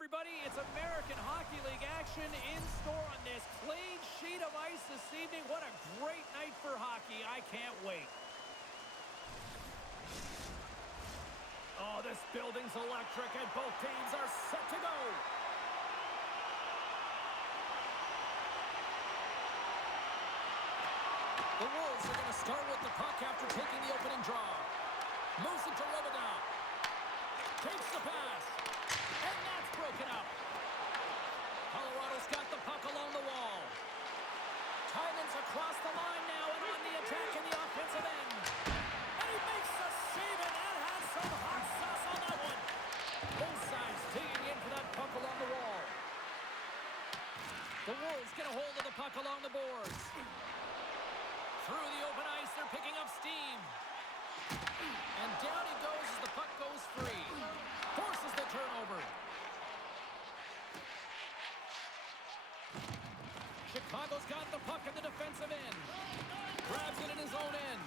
everybody. It's American Hockey League action in store on this clean sheet of ice this evening. What a great night for hockey. I can't wait. Oh, this building's electric and both teams are set to go. The Wolves are going to start with the puck after taking the opening draw. Moves it to Robidoux. Takes the pass. And that's broken up. Colorado's got the puck along the wall. Tyman's across the line now and on the attack in the offensive end. And he makes the save, and that has some hot sauce on that one. Both sides digging in for that puck along the wall. The Wolves get a hold of the puck along the boards. Through the open ice, they're picking up steam. And down he goes as the puck goes free. Forces the turnover. Chicago's got the puck in the defensive end. Grabs it in his own end.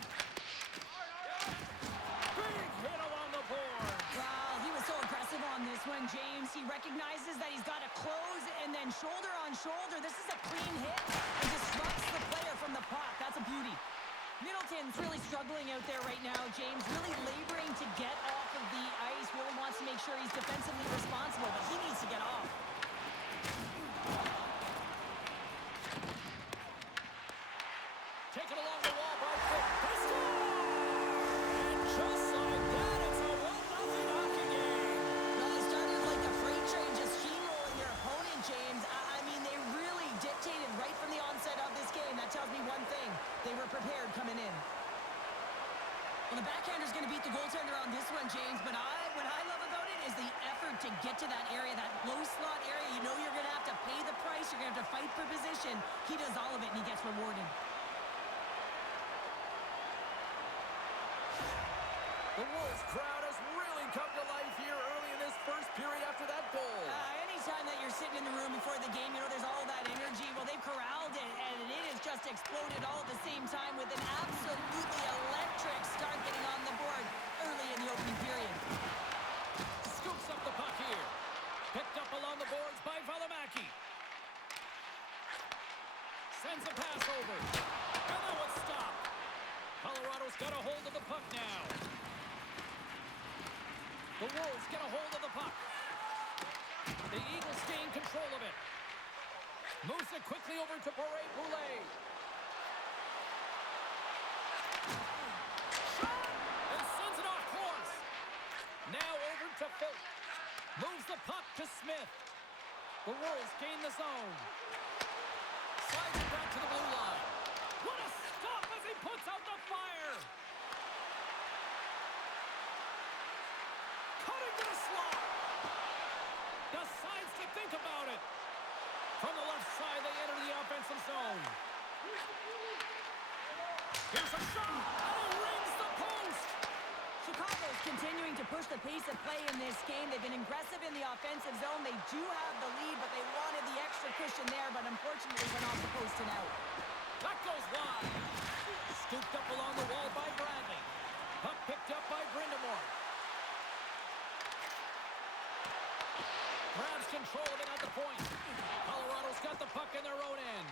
Big hit along the board. Wow, he was so aggressive on this one, James. He recognizes that he's got to close and then shoulder on shoulder. This is a clean hit and disrupts the player from the puck. That's a beauty. Middleton's really struggling out there right now, James. Really laboring to get off of the ice. Really wants to make sure he's defensively responsible, but he needs to get off. Taken along the wall by Fick. And just like that, it's a 1-0 hockey game. Well, they started like a freight train, just steamrolling their opponent, James. I mean, they really dictated right from the onset of this game. That tells me one thing. They were prepared coming in. Well, the backhander's going to beat the goaltender on this one, James, but what I love about it is the effort to get to that area, that low slot area. You know you're going to have to pay the price. You're going to have to fight for position. He does all of it, and he gets rewarded. The Wolves crowd has really come to life here early in this first period after that goal. Anytime that you're sitting in the room before the game, you know there's all that energy. Well, they've corralled it, and it has just exploded all at the same time with an absolutely electric start getting on the board early in the opening period. Scoops up the puck here. Picked up along the boards by Valimaki. Sends a pass over. And that was stopped. Colorado's got a hold of the puck now. The Wolves get a hold of the puck. The Eagles gain control of it. Moves it quickly over to Boulet. Shot! And sends it off course. Now over to Phil. Moves the puck to Smith. The Wolves gain the zone. Slides it back to the blue line. What a stop as he puts out the fire! Cutting to the slot. Decides to think about it. From the left side, they enter the offensive zone. Here's a shot, and it rings the post. Chicago's continuing to push the pace of play in this game. They've been aggressive in the offensive zone. They do have the lead, but they wanted the extra cushion there, but unfortunately went off the post and out. That goes wide. Scooped up along the wall by Bradley. Puck picked up by Brindamore. Grabs control of it at the point. Colorado's got the puck in their own end.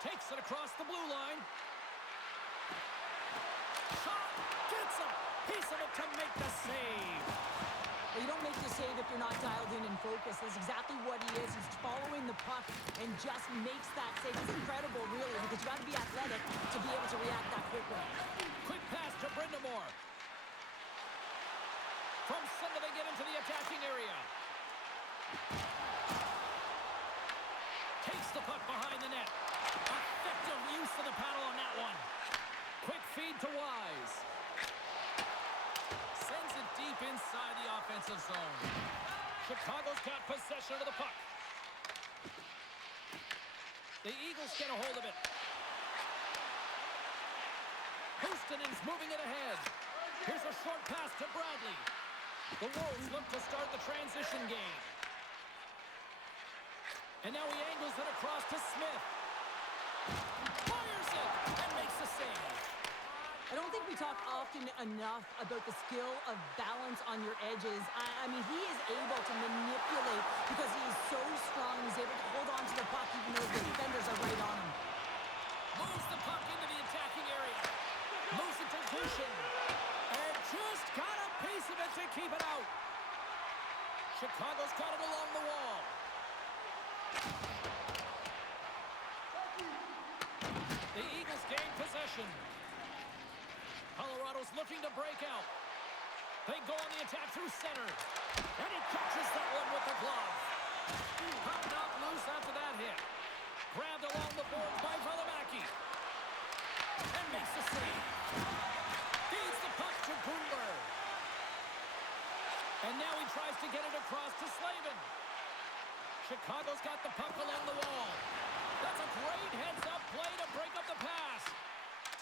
Takes it across the blue line. Shot. Gets a piece of it to make the save. Well, you don't make the save if you're not dialed in and focused. That's exactly what he is. He's following the puck and just makes that save. It's incredible, really, because you got to be athletic to be able to react that quickly. Quick pass to Brindamore. From center, they get into the attacking area. Takes the puck behind the net. Effective use of the paddle on that one. Quick feed to Wise. Sends it deep inside the offensive zone. Chicago's got possession of the puck. The Eagles get a hold of it. Houston's moving it ahead. Here's a short pass to Bradley. The Wolves look to start the transition game. And now he angles it across to Smith. Fires it and makes the save. I don't think we we talk often enough about the skill of balance on your edges. I mean, he is able to manipulate because he is so strong. He's able to hold on to the puck even though the defenders are right on him. Moves the puck into the attacking area. Moves it to Cushion. And just got a piece of it to keep it out. Chicago's got it along the wall. The Eagles gain possession. Colorado's looking to break out. They go on the attack through center. And he catches that one with the glove. Popped out loose after that hit. Grabbed along the boards by Valimaki. And makes the save. Feeds the puck to Gundler. And now he tries to get it across to Slavin. Chicago's got the puck along the wall. That's a great heads-up play to break up the pass.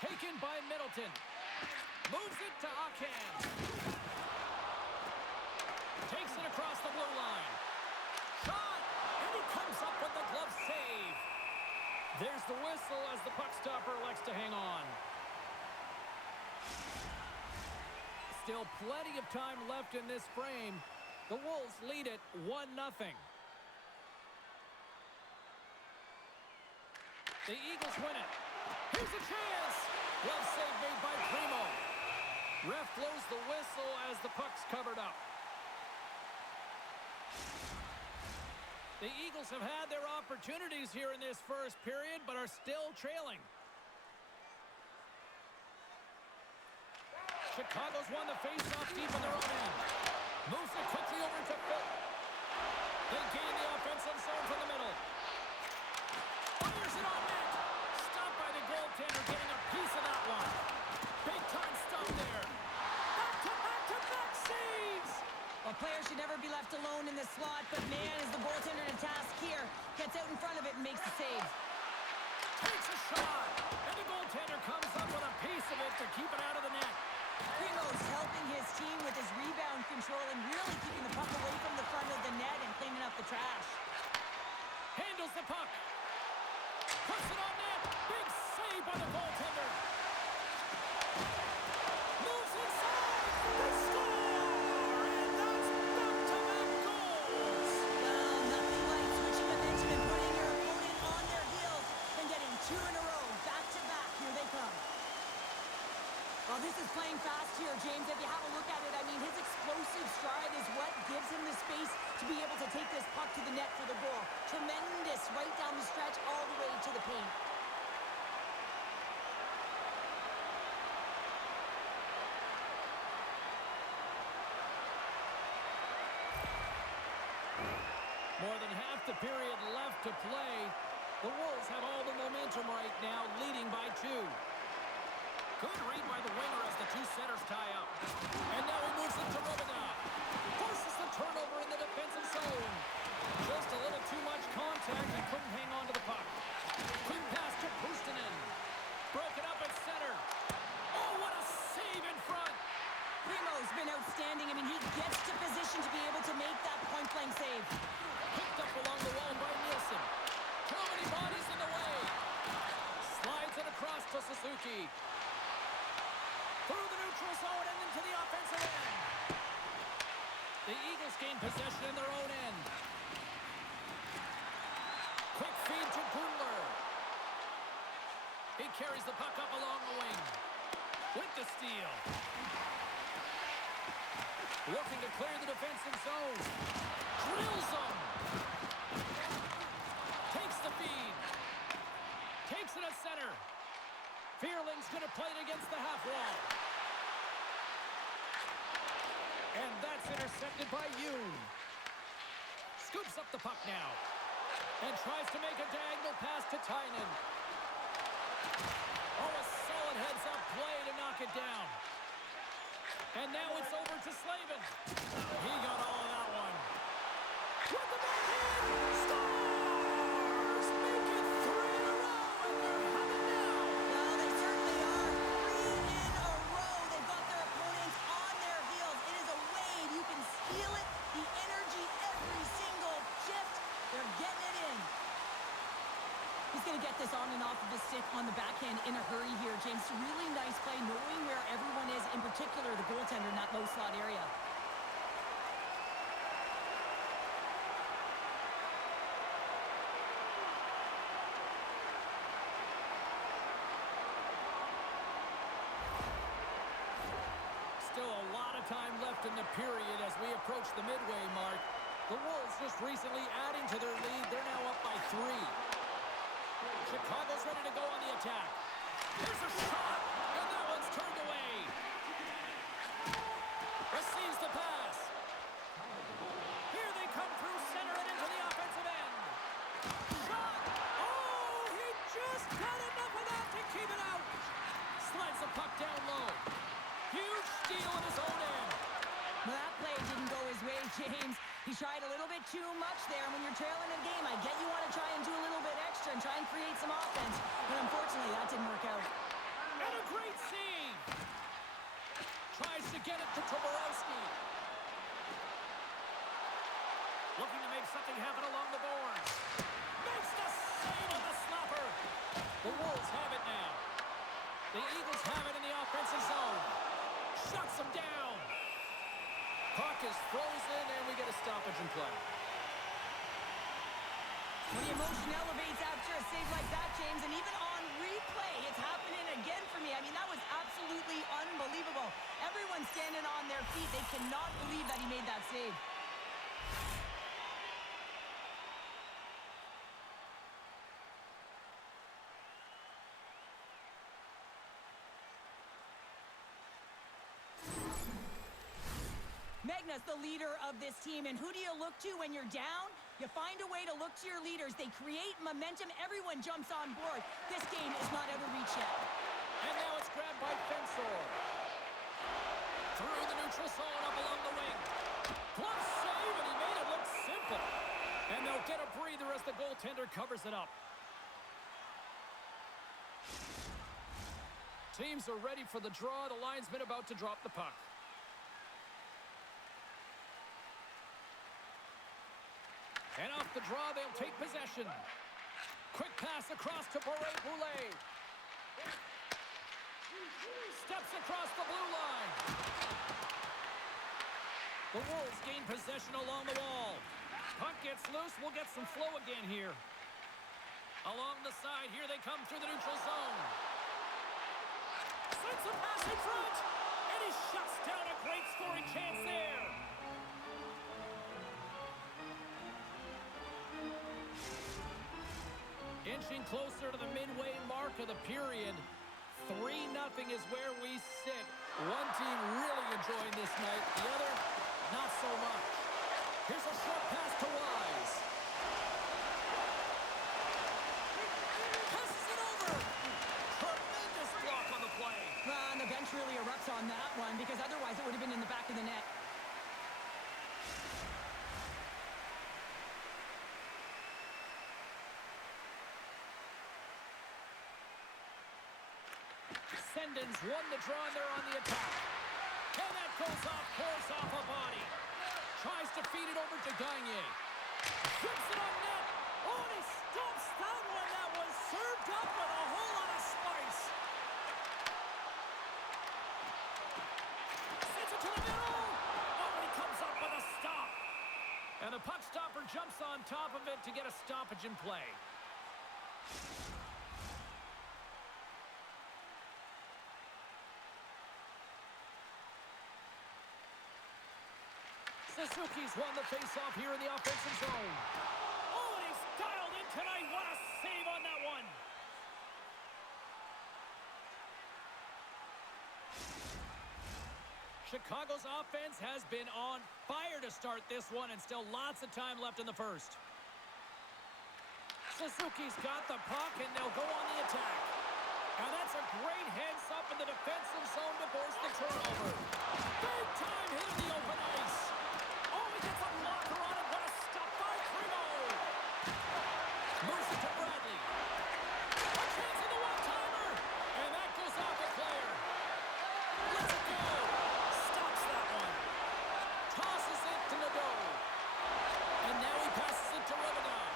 Taken by Middleton. Moves it to Akan. Takes it across the blue line. Shot! And he comes up with the glove save. There's the whistle as the puck stopper elects to hang on. Still plenty of time left in this frame. The Wolves lead it 1-0. The Eagles win it. Here's a chance. Glove save made by Primo. Ref blows the whistle as the puck's covered up. The Eagles have had their opportunities here in this first period, but are still trailing. Chicago's won the face-off deep in their own end. Moves it quickly over to Phil. They gain the offensive zone from the middle. Fires it on net. Stopped by the goaltender, getting a piece of that one. Big time stop there. Back-to-back-to-back saves. A player should never be left alone in the slot, but man, is the goaltender to task here. Gets out in front of it and makes the save. Takes a shot. And the goaltender comes up with a piece of it to keep it out of the net. Primo's helping his team with his rebound control and really keeping the puck away from the front of the net and cleaning up the trash. Handles the puck. Puts it on net. Big save by the goaltender. Moves inside. They score! And that's back-to-back goals. Well, nothing like switching momentum and putting your opponent on their heels and getting two in a row. Back-to-back. Here they come. Well, this is playing fast here, James. If you have a look at it, I mean, his explosive stride is what gives him the space to be able to take this puck to the net for the goal. Tremendous right down the stretch all the way to the paint. More than half the period left to play. The Wolves have all the momentum right now, leading by 2. Good read by the winger as the two centers tie up. And now he moves it to Robidas. Forces the turnover in the defensive zone. Just a little too much contact and couldn't hang on to the puck. Quick pass to Puustinen. Broken up at center. Oh, what a save in front. Primo's been outstanding. I mean, he gets to position to be able to make that point-blank save. Picked up along the wall by Nielsen. Too many bodies in the way. Slides it across to Suzuki. Through the neutral zone and into the offensive end. The Eagles gain possession in their own end. Quick feed to Gundler. He carries the puck up along the wing. With the steal. Looking to clear the defensive zone. Drills them. Takes the feed. Takes it at center. Fearling's going to play it against the half wall. And that's intercepted by Yoon. Scoops up the puck now. And tries to make a diagonal pass to Tynan. Oh, a solid heads-up play to knock it down. And now it's over to Slavin. He got all of that one. With the backhand! Stars! Make it 3 in a row, and they're having now. Well, they certainly are. 3 in a row. They've got their opponents on their heels. It is a wave. You can feel it. The energy every single shift. They're getting it in. He's going to get this on and off of the stick on the backhand in a hurry here, James. Really nice play, knowing where everyone particular the goaltender in that low slot area. Still a lot of time left in the period as we approach the midway mark. The Wolves just recently adding to their lead. They're now up by 3. Chicago's ready to go on the attack. Here's a shot, and that one's turned away. Receives the pass. Here they come through center and into the offensive end. Shot! Oh, he just got enough of that to keep it out. Slides the puck down low. Huge steal in his own end. Well, that play didn't go his way, James. He tried a little bit too much there. When you're trailing a game, I get you want to try and do a little bit extra and try and create some offense. But unfortunately, that didn't work out. And a great save. Tries to get it to Toborowski. Looking to make something happen along the boards. Makes the save on the slapper. The Wolves have it now. The Eagles have it in the offensive zone. Shuts them down. Puck is frozen, and we get a stoppage in play. When the emotion elevates after a save like that, James, and even on replay, it's happening again for me. I mean, that was absolutely unbelievable. Everyone's standing on their feet. They cannot believe that he made that save. Magna's the leader of this team, and who do you look to when you're down? You find a way to look to your leaders. They create momentum. Everyone jumps on board. This game is not out of reach yet. And now it's grabbed by Fensor. Through the neutral zone, up along the wing. Glove save, and he made it look simple. And they'll get a breather as the goaltender covers it up. Teams are ready for the draw. The linesman about to drop the puck. And off the draw, they'll take possession. Quick pass across to Boulet. Steps across the blue line. The Wolves gain possession along the wall. Puck gets loose. We'll get some flow again here. Along the side, here they come through the neutral zone. Sends a pass in front. And he shuts down a great scoring chance there. Inching closer to the midway mark of the period. 3-0 is where we sit. One team really enjoying this night. The other, not so much. Here's a short pass to Wise. Passes it over. Tremendous block on the play. And the bench really erupts on that one because otherwise it would have been in the back of the net. Sendens won the draw, and they're on the attack. And that goes off, pours off a body. Tries to feed it over to Gagne. Flips it on net. Oh, and he stops that one. That was served up with a whole lot of spice. Sends it to the middle. Oh, and he comes up with a stop. And the puck stopper jumps on top of it to get a stoppage in play. Suzuki's won the face-off here in the offensive zone. Oh, and he's dialed in tonight. What a save on that one. Chicago's offense has been on fire to start this one, and still lots of time left in the first. Suzuki's got the puck, and they'll go on the attack. And that's a great heads up in the defensive zone to force the turnover. Big time hit in the open ice. Oh, he gets a blocker on it. What a stop by Primo. Moves it to Bradley. A chance in the one-timer. And that goes off a player. Lets it go. Stops that one. Tosses it to Nadeau. And now he passes it to Robidas.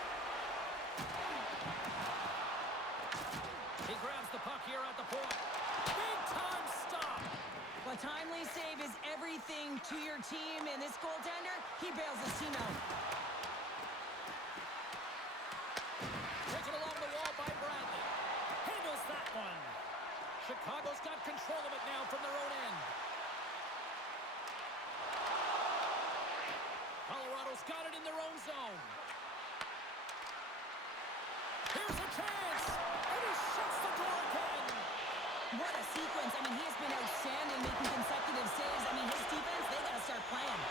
He grabs the puck here at the point. Big belong to your team, and this goaltender, he bails his team out. Taken along the wall by Bradley. Handles that one. Chicago's got control of it now from their own end. Colorado's got it in their own zone. Here's a chance, and he shuts the door again. What a sequence. I mean, he has been outstanding making consecutive saves. I mean, his defense, they got to start playing.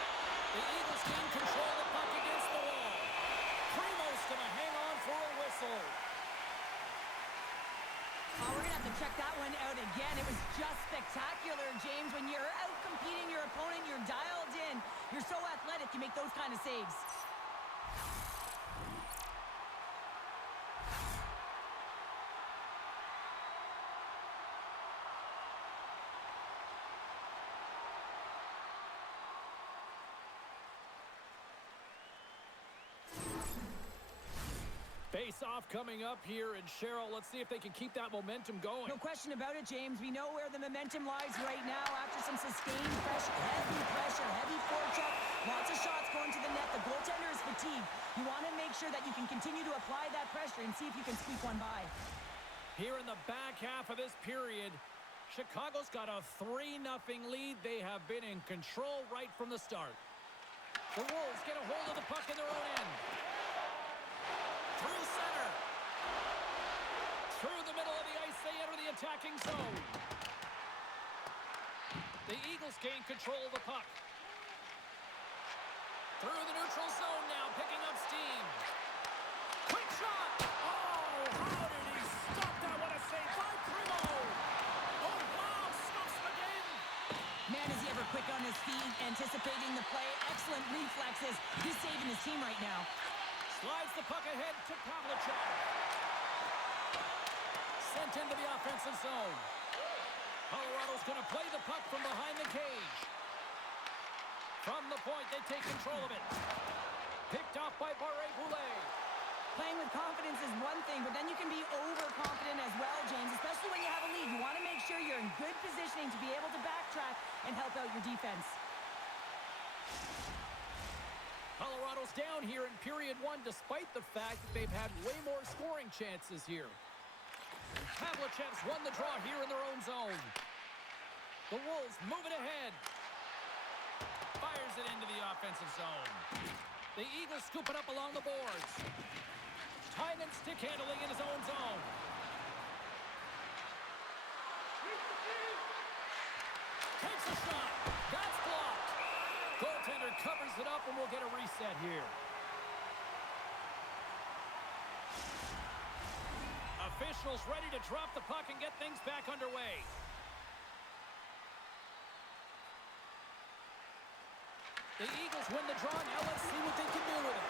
The Eagles gain control of the puck against the wall. Primo's going to hang on for a whistle. Oh, we're going to have to check that one out again. It was just spectacular, James. When you're out-competing your opponent, you're dialed in. You're so athletic, you make those kind of saves. Face-off coming up here, and Cheryl, let's see if they can keep that momentum going. No question about it, James. We know where the momentum lies right now after some sustained pressure, heavy forecheck, lots of shots going to the net. The goaltender is fatigued. You want to make sure that you can continue to apply that pressure and see if you can squeak one by. Here in the back half of this period, Chicago's got a 3-0 lead. They have been in control right from the start. The Wolves get a hold of the puck in their own end. Through center. Through the middle of the ice, they enter the attacking zone. The Eagles gain control of the puck. Through the neutral zone now, picking up steam. Quick shot! Oh, how did he stop that? What a save by Primo! Oh, wow, stops him again! Man, is he ever quick on his feet, anticipating the play. Excellent reflexes. He's saving his team right now. Slides the puck ahead to Pavlicek. Sent into the offensive zone. Colorado's going to play the puck from behind the cage. From the point, they take control of it. Picked off by Barré-Boulet. Playing with confidence is one thing, but then you can be overconfident as well, James, especially when you have a lead. You want to make sure you're in good positioning to be able to backtrack and help out your defense. Colorado's down here in period one, despite the fact that they've had way more scoring chances here. Pavlicek's won the draw here in their own zone. The Wolves moving ahead. Fires it into the offensive zone. The Eagles scoop it up along the boards. Tynan stick handling in his own zone. Takes a shot. That's blocked. Goaltender covers it up, and we'll get a reset here. Officials ready to drop the puck and get things back underway. The Eagles win the draw. Now let's see what they can do with it.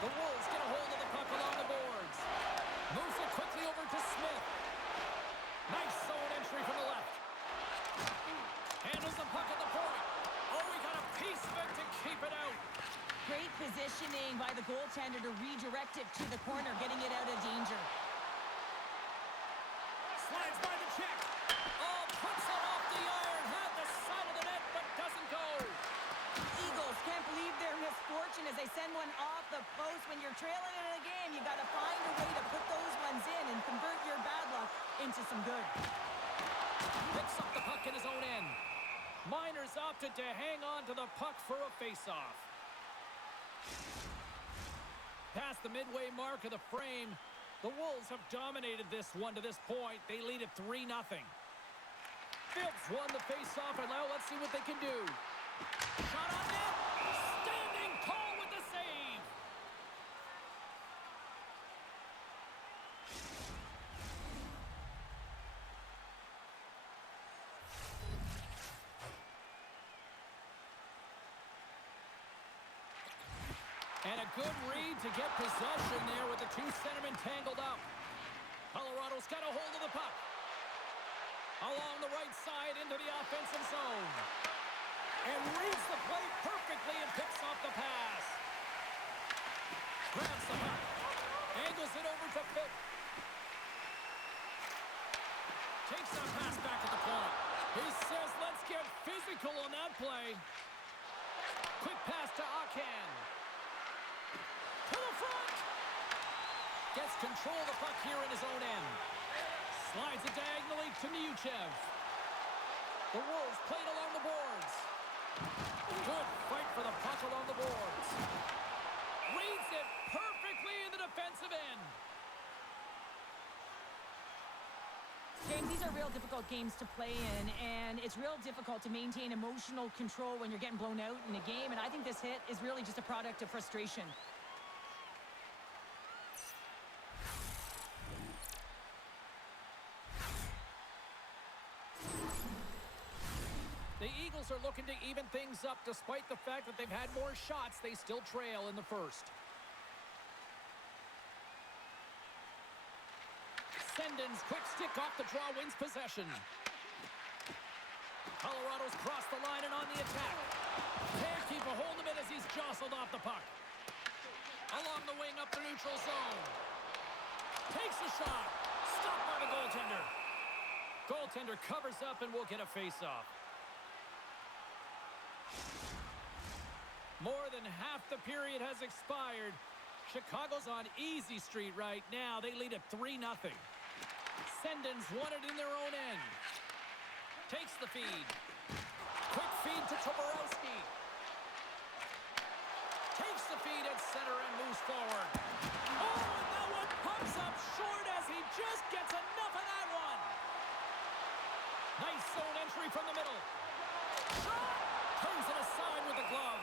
The Wolves get a hold of the puck along the boards. Moves it quickly over to Smith. Nice zone entry from the left. Handles the puck at the point. Oh, we got a piece of it to keep it out. Great positioning by the goaltender to redirect it to the corner, getting it out of danger. Slides by the check. Oh, puts it off the iron. Had the side of the net, but doesn't go. Eagles can't believe their misfortune as they send one off the post. When you're trailing in a game, you got to find a way to put those ones in and convert your bad luck into some good. Picks up the puck in his own end. Miners opted to hang on to the puck for a face-off. Past the midway mark of the frame, the Wolves have dominated this one to this point. They lead it 3-0. Phillips won the face-off, and now let's see what they can do. Shot on net. Standing tall with the save. And a good read to get possession there with the two centermen tangled up. Colorado's got a hold of the puck. Along the right side into the offensive zone. And reads the play perfectly and picks off the pass. Grabs the puck. Angles it over to Phillips. Takes that pass back at the point. He says, let's get physical on that play. Quick pass to Akan. To the front. Gets control of the puck here in his own end. Slides it diagonally to Miuchev. The Wolves played along the boards. Good fight for the puck along the boards. Reads it perfectly in the defensive end. James, these are real difficult games to play in, and it's real difficult to maintain emotional control when you're getting blown out in a game, and I think this hit is really just a product of frustration. The Eagles are looking to even things up despite the fact that they've had more shots. They still trail in the first. Sendin's quick stick off the draw wins possession. Colorado's crossed the line and on the attack. Can't keep a hold of it as he's jostled off the puck. Along the wing up the neutral zone. Takes a shot. Stopped by the goaltender. Goaltender covers up and will get a face-off. More than half the period has expired. Chicago's on easy street right now. They lead at 3-0. Sendin's won it in their own end. Takes the feed. Quick feed to Toborowski. Takes the feed at center and moves forward. Oh, and that one pumps up short as he just gets enough of that one. Nice zone entry from the middle. Shot! Turns it aside with the glove.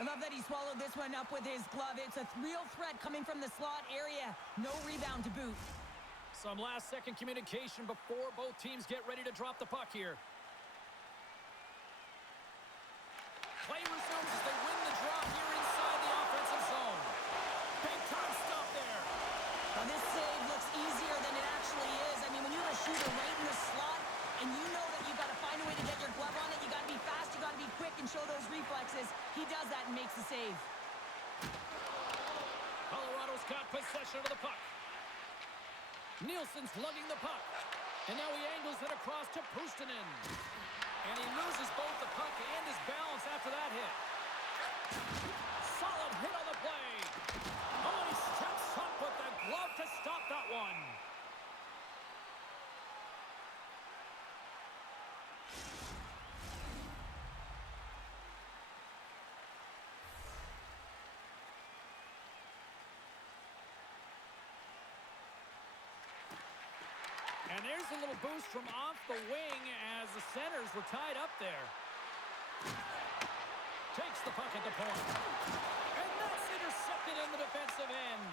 I love that he swallowed this one up with his glove. It's a real threat coming from the slot area. No rebound to boot. Some last-second communication before both teams get ready to drop the puck here. Play resumes as they win the draw here inside the offensive zone. Big-time stop there. Now this save looks easier than it actually is. I mean, when you have a shooter right in the slot, and you know that you've got to find a way to get your glove on it, you got to be fast, you got to be quick and show those reflexes. He does that and makes the save. Colorado's got possession of the puck. Nielsen's lugging the puck. And now he angles it across to Puustinen. And he loses both the puck and his balance after that hit. Solid hit on the play. Oh, he steps up with the glove to stop that one. And there's a little boost from off the wing as the centers were tied up there. Takes the puck at the point. And that's intercepted in the defensive end.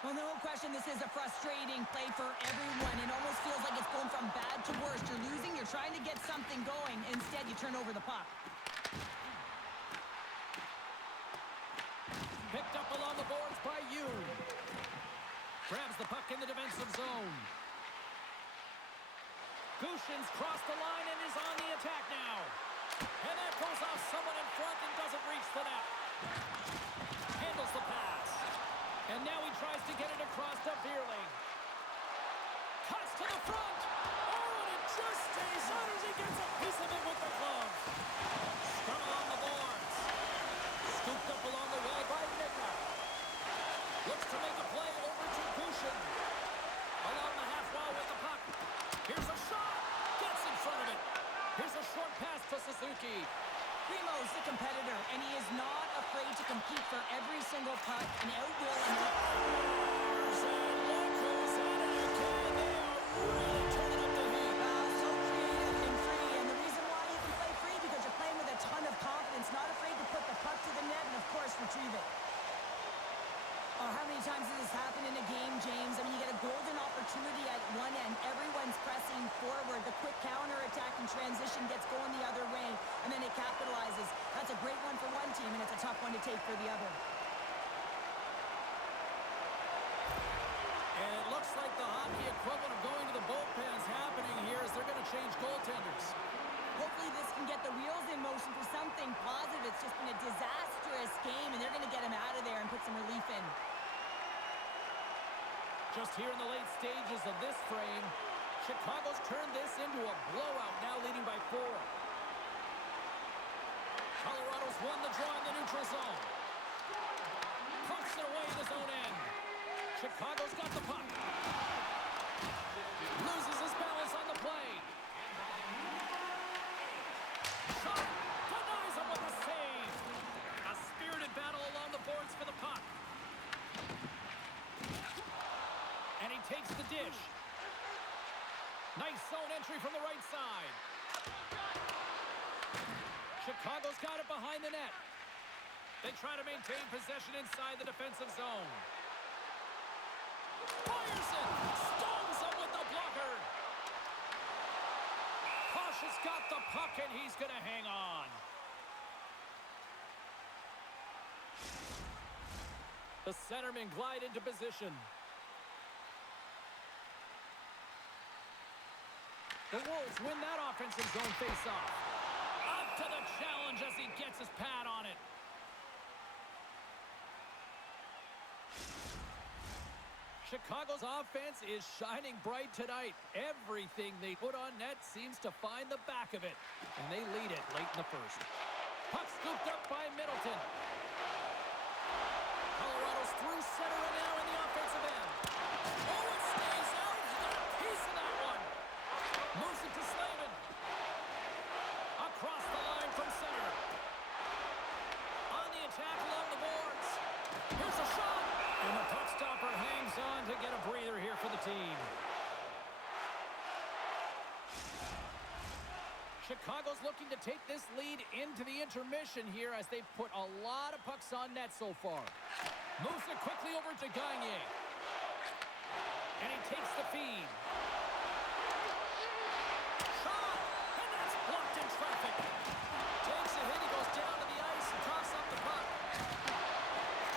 Well, no question, this is a frustrating play for everyone. It almost feels like it's going from bad to worse. You're losing, you're trying to get something going. Instead, you turn over the puck. Picked up along the boards by Yoon. Grabs the puck in the defensive zone. Gushin's crossed the line and is on the attack now. And that goes off someone in front and doesn't reach the net. Handles the pass. And now he tries to get it across to Vierling. Cuts to the front. Oh, and it just stays on as he gets a piece of it with the glove. Scrum along the boards. Scooped up along the wall by Nicker. Looks to make a play over to Gushin. Along the half wall with the puck. Here's a shot. Gets in front of it. Here's a short pass to Suzuki. Primo's the competitor, and he is not afraid to compete for every single puck and outwill him. Look who's at it again. They are really turning up the heat. So creative and free, and the reason why you can play free because you're playing with a ton of confidence, not afraid to put the puck to the net and, of course, retrieve it. Oh, how many times has this happened in a game, James? I mean, you get a golden opportunity at one end. Everyone's pressing forward. The quick counter-attack and transition gets going the other way, and then it capitalizes. That's a great one for one team, and it's a tough one to take for the other. And it looks like the hockey equivalent of going to the bullpen is happening here as they're going to change goaltenders. Hopefully this can get the wheels in motion for something positive. It's just been a disastrous game, and they're going to get him out of there and put some relief in. Just here in the late stages of this frame, Chicago's turned this into a blowout, now leading by 4. Colorado's won the draw in the neutral zone. Pucks it away in his own end. Chicago's got the puck. Loses his balance on the play. Shot. Denies him with a save. A spirited battle along the boards for the puck. And he takes the dish. Nice zone entry from the right side. Chicago's got it behind the net. They try to maintain possession inside the defensive zone. Fires it! Stones him with the blocker! Posh has got the puck, and he's going to hang on. The centermen glide into position. The Wolves win that offensive zone faceoff. Up to the challenge as he gets his pad on it. Chicago's offense is shining bright tonight. Everything they put on net seems to find the back of it. And they lead it late in the first. Puck scooped up by Middleton. Colorado's through center and now in the offensive end. Oh, it stays out. He got a piece of that one. Moves it to Slavin. Across the line from center. On the attack along the boards. Here's a shot. And the puck stopper hangs on to get a breather here for the team. Chicago's looking to take this lead into the intermission here as they've put a lot of pucks on net so far. Moves it quickly over to Gagne. And he takes the feed. Shot! And that's blocked in traffic. Takes a hit. He goes down to the ice and tosses up the puck.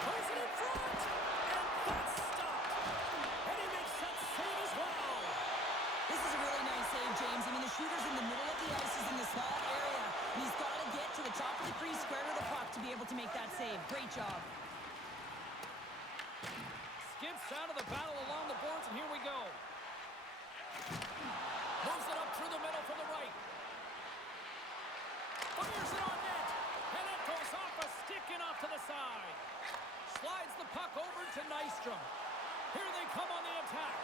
Throws it in front. And that's stopped. And he makes that save as well. This is a really nice save, James. I mean, the shooter's in the middle of the ice, is in the small area, and he's got to get to the top of the crease square to the puck to be able to make that save. Great job. Skips out of the battle along the boards, and here we go. Moves it up through the middle from the right. Fires it on net, and it goes off a stick and off to the side. Slides the puck over to Nystrom. Here they come on the attack.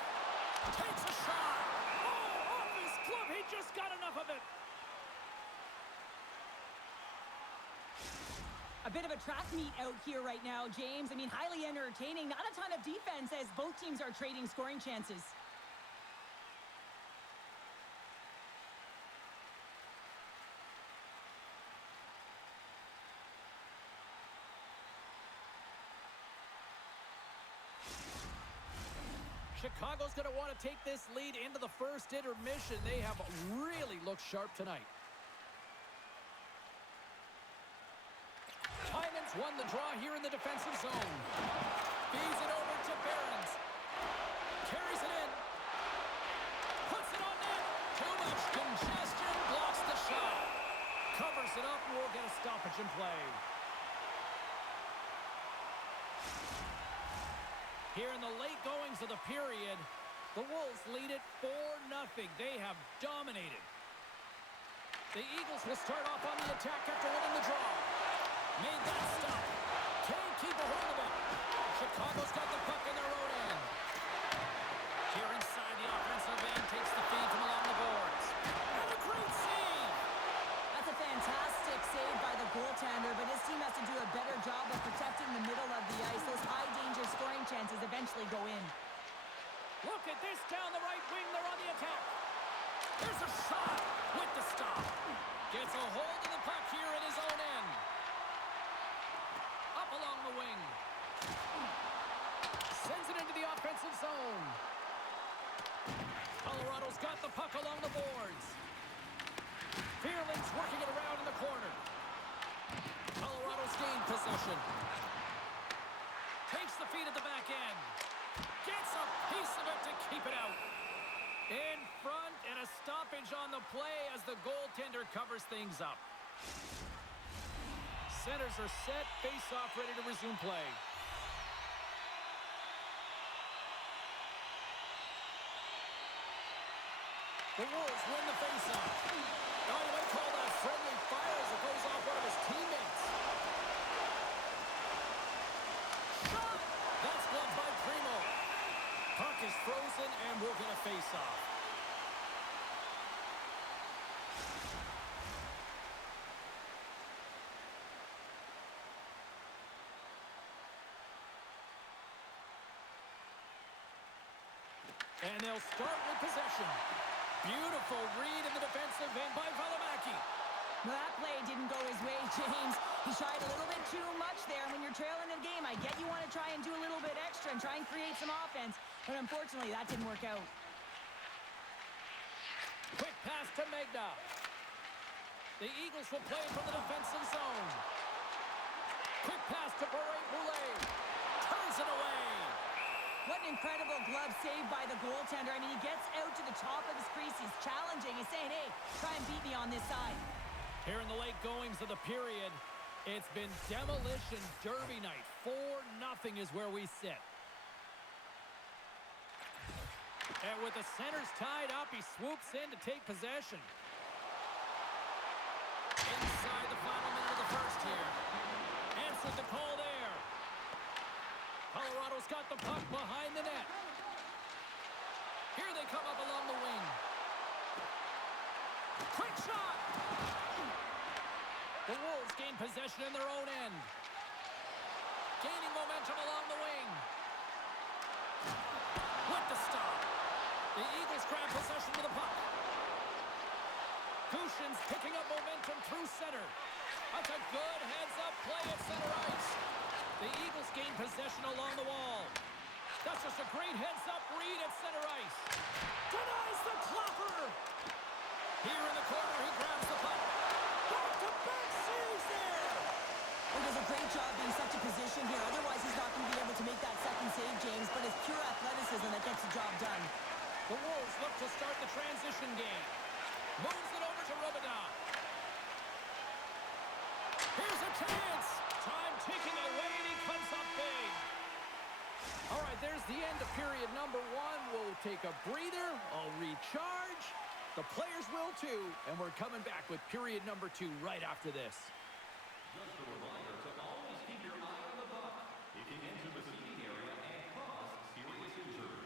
Takes a shot. Oh, off his glove. He just got enough of it. A bit of a track meet out here right now, James. I mean, highly entertaining. Not a ton of defense as both teams are trading scoring chances. Chicago's going to want to take this lead into the first intermission. They have really looked sharp tonight. Tynan's won the draw here in the defensive zone. Feeds it over to Behrens. Carries it in. Puts it on net. Too much congestion. Blocks the shot. Covers it up and we'll get a stoppage in play. Here in the late goings of the period, the Wolves lead it 4-0. They have dominated. The Eagles will start off on the attack after winning the draw. Made that stop. Can't keep a hold of it. Chicago's got the puck in their own end. Here inside the offensive end, takes the feed from along the boards. And a great save. That's a fantastic save by the goaltender, but his team has to do a better job of protecting the middle of the ice. Those high-danger scoring chances eventually go in. Look at this down the right wing. They're on the attack. There's a shot with the stop. Gets a hold of the puck here in his own end. Up along the wing. Sends it into the offensive zone. Colorado's got the puck along the boards. Fearling's working it around in the corner. Colorado's gained possession. Takes the feed at the back end. Gets a piece of it to keep it out. In front and a stoppage on the play as the goaltender covers things up. Centers are set, face-off ready to resume play. The Wolves win the face-off. Oh, you might call that friendly fire as it goes off one of his teammates. And they'll start with possession. Beautiful read in the defensive end by Valimaki. Well, that play didn't go his way, James. He tried a little bit too much there. When you're trailing in the game, I get you want to try and do a little bit extra and try and create some offense, but unfortunately, that didn't work out. Quick pass to Magda. The Eagles will play from the defensive zone. Quick pass to Boulet. Turns it away. What an incredible glove save by the goaltender. I mean, he gets out to the top of his crease. He's challenging. He's saying, hey, try and beat me on this side. Here in the late goings of the period, it's been demolition derby night. 4-0 is where we sit. And with the centers tied up, he swoops in to take possession. Inside the final minute of the first here. Answered the call there. Colorado's got the puck behind the net. Here they come up along the wing. Quick shot! The Wolves gain possession in their own end. Gaining momentum along the wing. With the stop. The Eagles grab possession with the puck. Gushin's picking up momentum through center. That's a good heads-up play at center ice. The Eagles gain possession along the wall. That's just a great heads-up read at center ice. Denies the clopper. Here in the corner, he grabs the puck. Back-to-back series there. He does a great job being such a position here. Otherwise, he's not going to be able to make that second save, James, but it's pure athleticism that gets the job done. The Wolves look to start the transition game. Moves it over to Robida. Here's a chance. Time ticking away, and he comes up big. All right, there's the end of period number 1. We'll take a breather. I'll recharge. The players will too. And we're coming back with period number 2 right after this. Just a reminder to always keep your eye on the puck. It can enter the seating area and cause serious injury.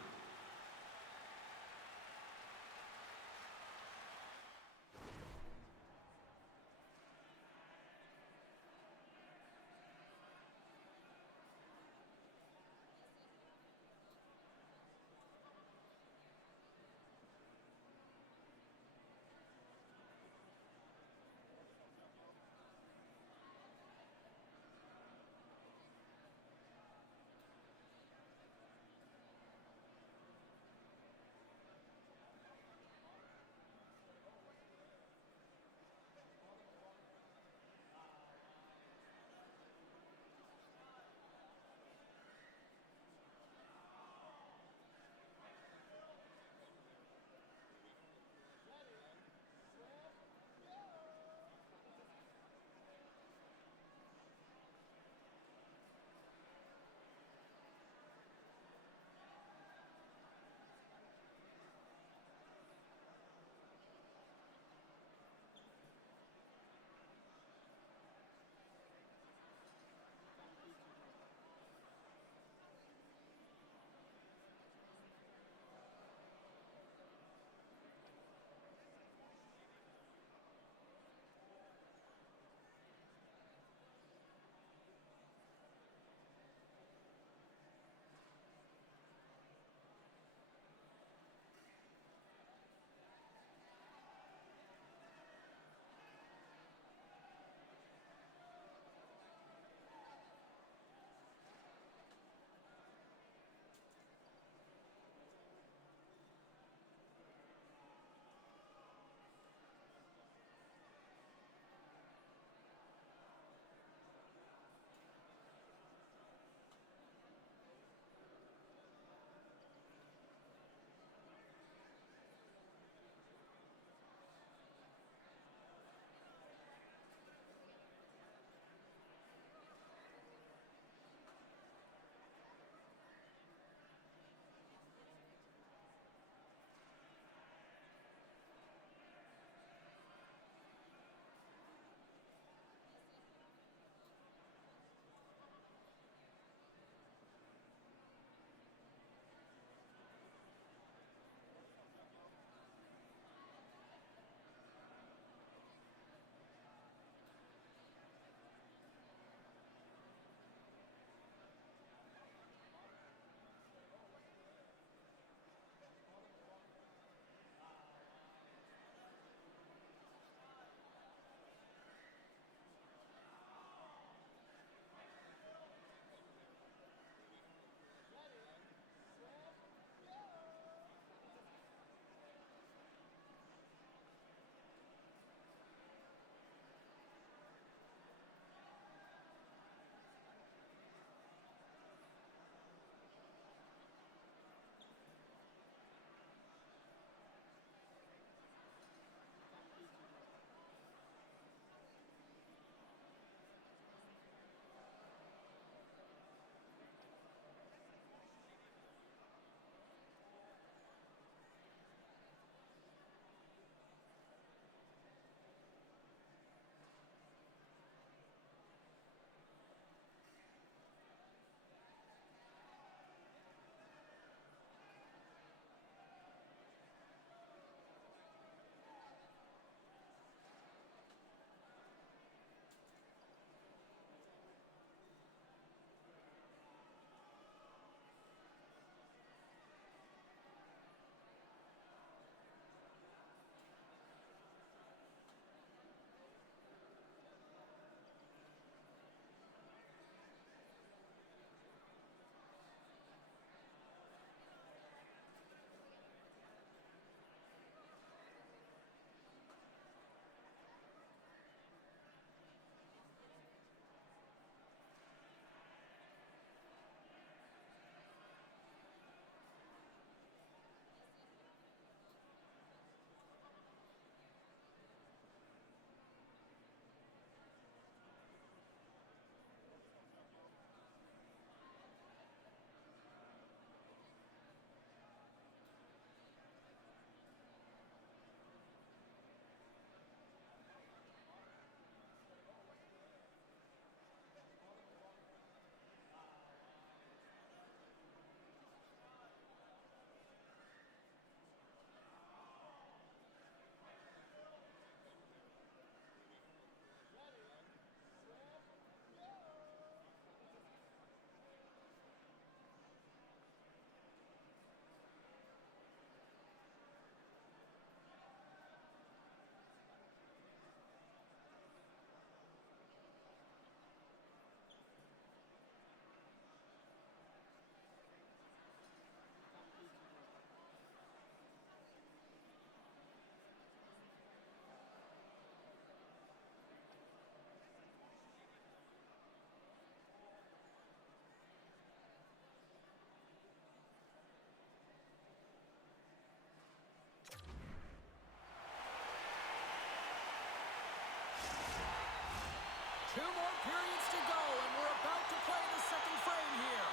2 more periods to go, and we're about to play the second frame here.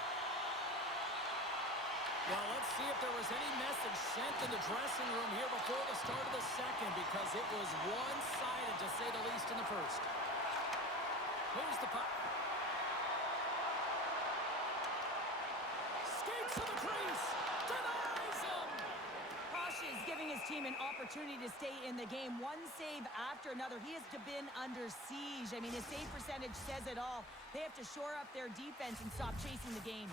Well, let's see if there was any message sent in the dressing room here before the start of the second, because it was one-sided, to say the least, in the first. Here's the puck. Skates to the crease. Denies him. Posh is giving his team an opportunity to stay in the game. One save after another. He has been under siege. I mean, his save percentage says it all. They have to shore up their defense and stop chasing the game.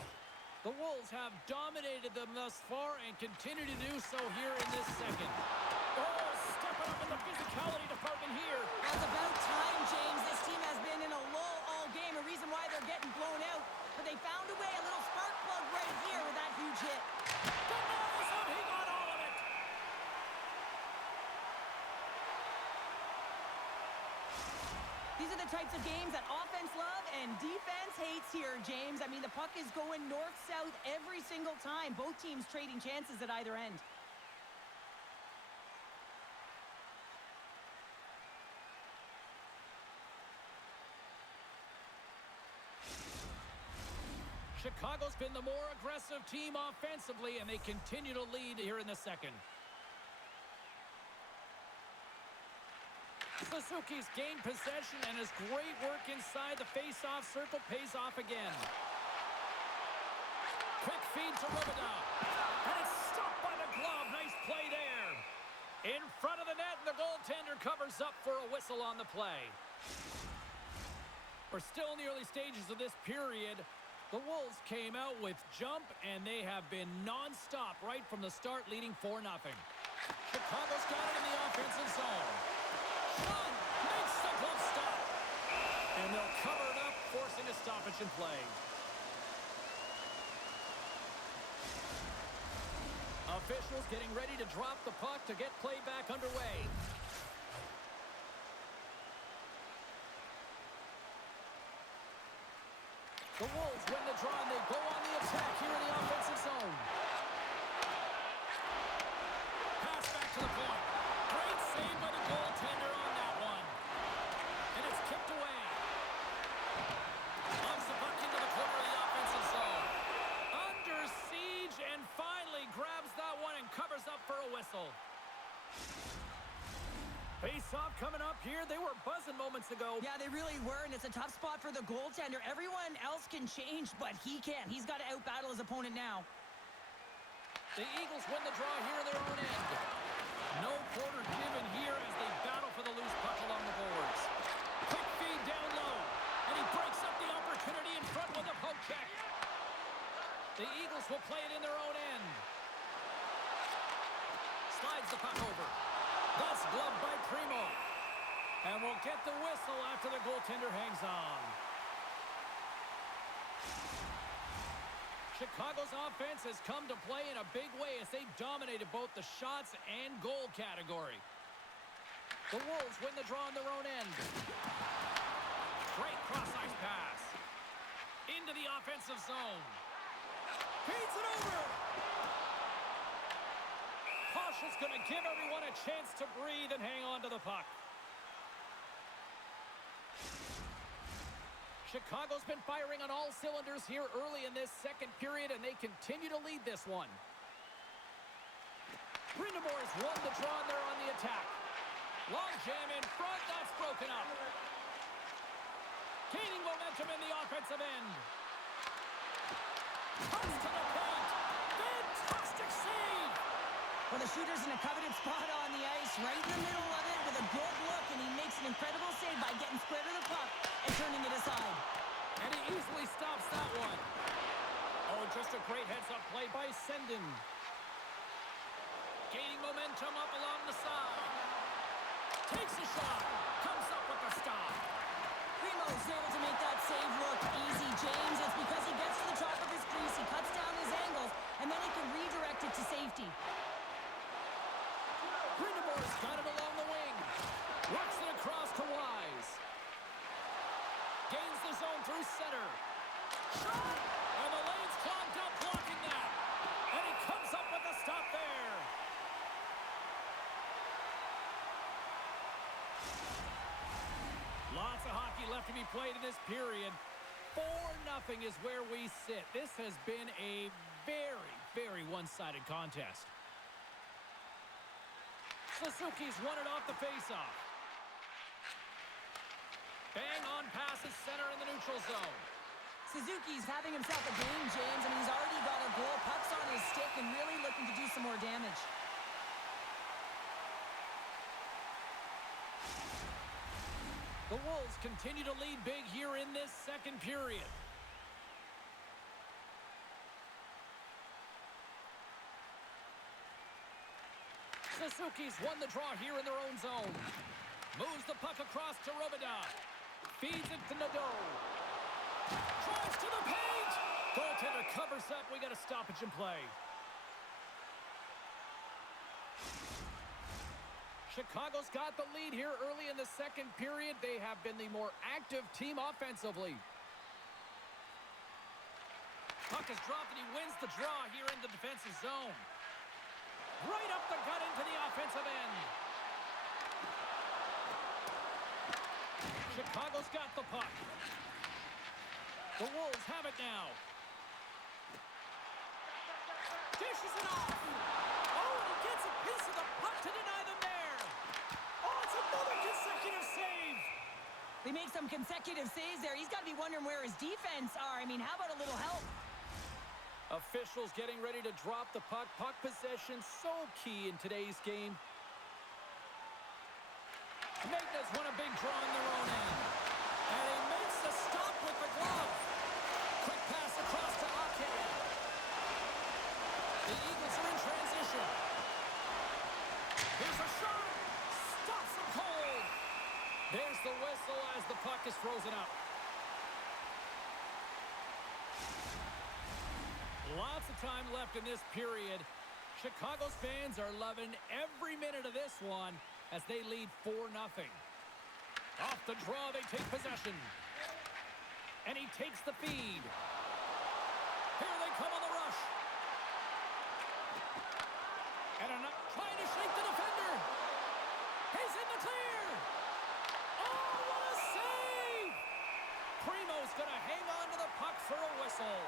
The Wolves have dominated them thus far and continue to do so here in this second. Oh, stepping up in the physicality department here. Well, it's about time, James. This team has been in a lull all game, a reason why they're getting blown out. But they found a way, a little spark plug right here with that huge hit. Denies him. He got all of it. These are the types of games that offense love and defense hates here, James. I mean, the puck is going north-south every single time. Both teams trading chances at either end. Chicago's been the more aggressive team offensively, and they continue to lead here in the second. Suzuki's gained possession, and his great work inside the face-off circle pays off again. Quick feed to Robidoux. And it's stopped by the glove. Nice play there. In front of the net, and the goaltender covers up for a whistle on the play. We're still in the early stages of this period. The Wolves came out with jump, and they have been non-stop right from the start, leading 4-0. Chicago's got it in the offensive zone. Sean makes the glove stop. And they'll cover it up, forcing a stoppage in play. Officials getting ready to drop the puck to get play back underway. The Wolves win the draw, and they go on the attack here in the offensive zone. Pass back to the point. Great save by the goaltender on that one. And it's kicked away. Loves the puck into the corner of the offensive zone. Under siege, and finally grabs that one and covers up for a whistle. Face-off coming up here. They were buzzing moments ago. Yeah, they really were, and it's a tough spot for the goaltender. Everyone else can change, but he can't. He's got to out-battle his opponent now. The Eagles win the draw here in their own end. No quarter given here as they battle for the loose puck along the boards. Quick feed down low, and he breaks up the opportunity in front with a poke check. The Eagles will play it in their own end. Slides the puck over. That's gloved by Primo. And we'll get the whistle after the goaltender hangs on. Chicago's offense has come to play in a big way as they dominated both the shots and goal category. The Wolves win the draw on their own end. Great cross-ice pass. Into the offensive zone. Feeds it over. Posh is going to give everyone a chance to breathe and hang on to the puck. Chicago's been firing on all cylinders here early in this second period, and they continue to lead this one. Brind'Amour's won the draw, and they're on the attack. Long jam in front, that's broken up. Gaining momentum in the offensive end. Cuts to the paint. Fantastic save. Well, the shooter's in a coveted spot on the ice, right in the middle of it with a good look, and he makes an incredible save by getting square to the puck and turning it aside. And he easily stops that one. Oh, just a great heads-up play by Sendin. Gaining momentum up along the side. Takes a shot. Comes up with the stop. Primo's able to make that save look easy, James. It's because he gets to the top of his crease, he cuts down his angles, and then he can redirect it to safety. Brind'Amour's got it along the wing. Works it across to Wise. Gains the zone through center. Shot! And the lane's clogged up, blocking that. And he comes up with the stop there. Lots of hockey left to be played in this period. 4-0 is where we sit. This has been a very, very one-sided contest. Suzuki's won it off the faceoff. Bang-on pass is center in the neutral zone. Suzuki's having himself a game, James. I mean, he's already got a goal, pucks on his stick, and really looking to do some more damage. The Wolves continue to lead big here in this second period. Suzuki's won the draw here in their own zone. Moves the puck across to Robida. Feeds it to Nadeau. Drives to the paint. Goaltender covers up. We got a stoppage in play. Chicago's got the lead here early in the second period. They have been the more active team offensively. Puck is dropped and he wins the draw here in the defensive zone. Right up the gut into the offensive end. Chicago's got the puck. The Wolves have it now. Dishes it off. Oh, and he gets a piece of the puck to deny them there. Oh, it's another consecutive save. They make some consecutive saves there. He's got to be wondering where his defense are. I mean, how about a little help? Officials getting ready to drop the puck. Puck possession so key in today's game. Magnus won a big draw in their own end. And he makes the stop with the glove. Quick pass across to Ake. The Eagles are in transition. Here's a shot. Stops him cold. There's the whistle as the puck is frozen up. Lots of time left in this period. Chicago's fans are loving every minute of this one as they lead 4-0. Off the draw, they take possession. And he takes the feed. Here they come on the rush. And trying to shake the defender. He's in the clear. Oh, what a save! Primo's going to hang on to the puck for a whistle.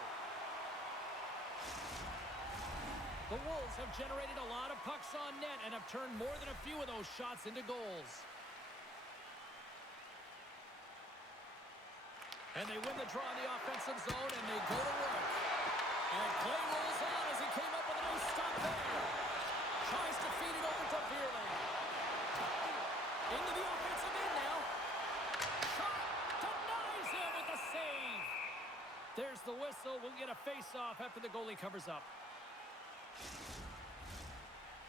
The Wolves have generated a lot of pucks on net and have turned more than a few of those shots into goals. And they win the draw in the offensive zone, and they go to work. And play rolls on as he came up with a nice stop there. Tries to feed it over to Beerley. Into the offensive end now. Shot denies him with the save. There's the whistle. We'll get a face-off after the goalie covers up.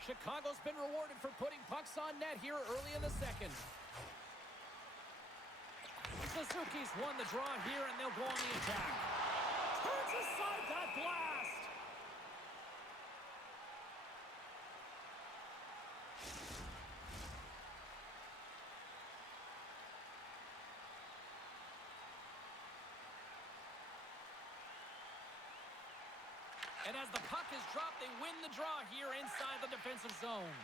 Chicago's been rewarded for putting pucks on net here early in the second. Suzuki's won the draw here, and they'll go on the attack. Turns aside that blast. And as the puck is dropped, they win the draw here inside the defensive zone.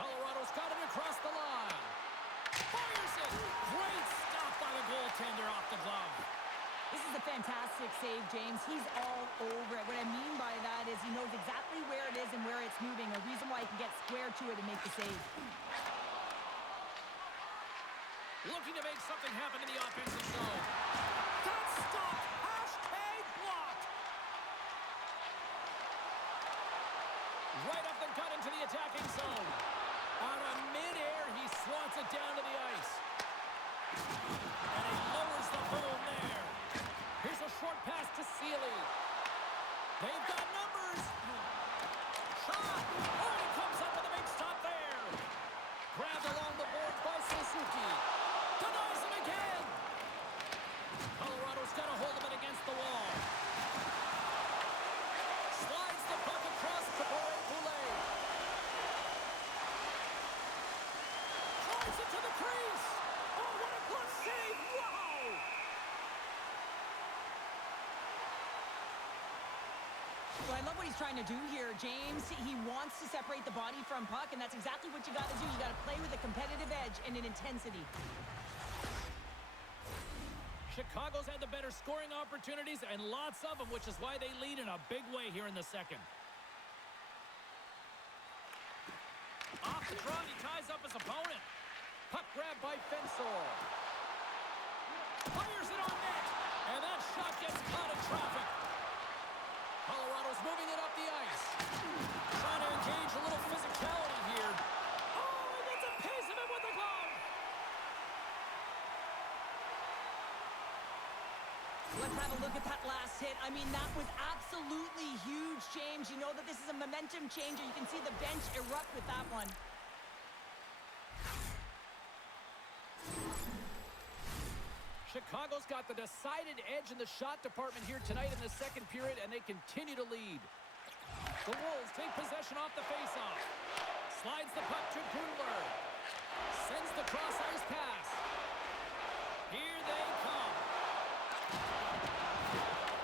Colorado's got it across the line. Fires it. Great stop by the goaltender off the glove. This is a fantastic save, James. He's all over it. What I mean by that is he knows exactly where it is and where it's moving. A reason why he can get square to it and make the save. Looking to make something happen in the offensive zone. That's stopped. Hashtag blocked. Right up the gut into the attacking zone. Out of midair, he swats it down to the ice. And he lowers the boom there. Here's a short pass to Seeley. They've got numbers. Shot. Oh, he comes up with a big stop there. Grabbed along the boards by Suzuki. Denies him again. Colorado's got a hold of it against the wall. Slides the puck across to Poulet. Drives it to the crease. Oh, what a glove save. Wow. Well, I love what he's trying to do here, James. He wants to separate the body from puck, and that's exactly what you got to do. You got to play with a competitive edge and an intensity. Chicago's had the better scoring opportunities and lots of them, which is why they lead in a big way here in the second. Off the draw, and he ties up his opponent. Puck grab by Fensor. Fires it on net, and that shot gets caught in traffic. Colorado's moving it up the ice. Trying to engage a little physicality here. Oh, he gets a piece of it with the glove. Let's have a look at that last hit. I mean, that was absolutely huge, James. You know that this is a momentum changer. You can see the bench erupt with that one. Chicago's got the decided edge in the shot department here tonight in the second period, and they continue to lead. The Wolves take possession off the faceoff. Slides the puck to Gundler. Sends the cross-ice pass. Here they come.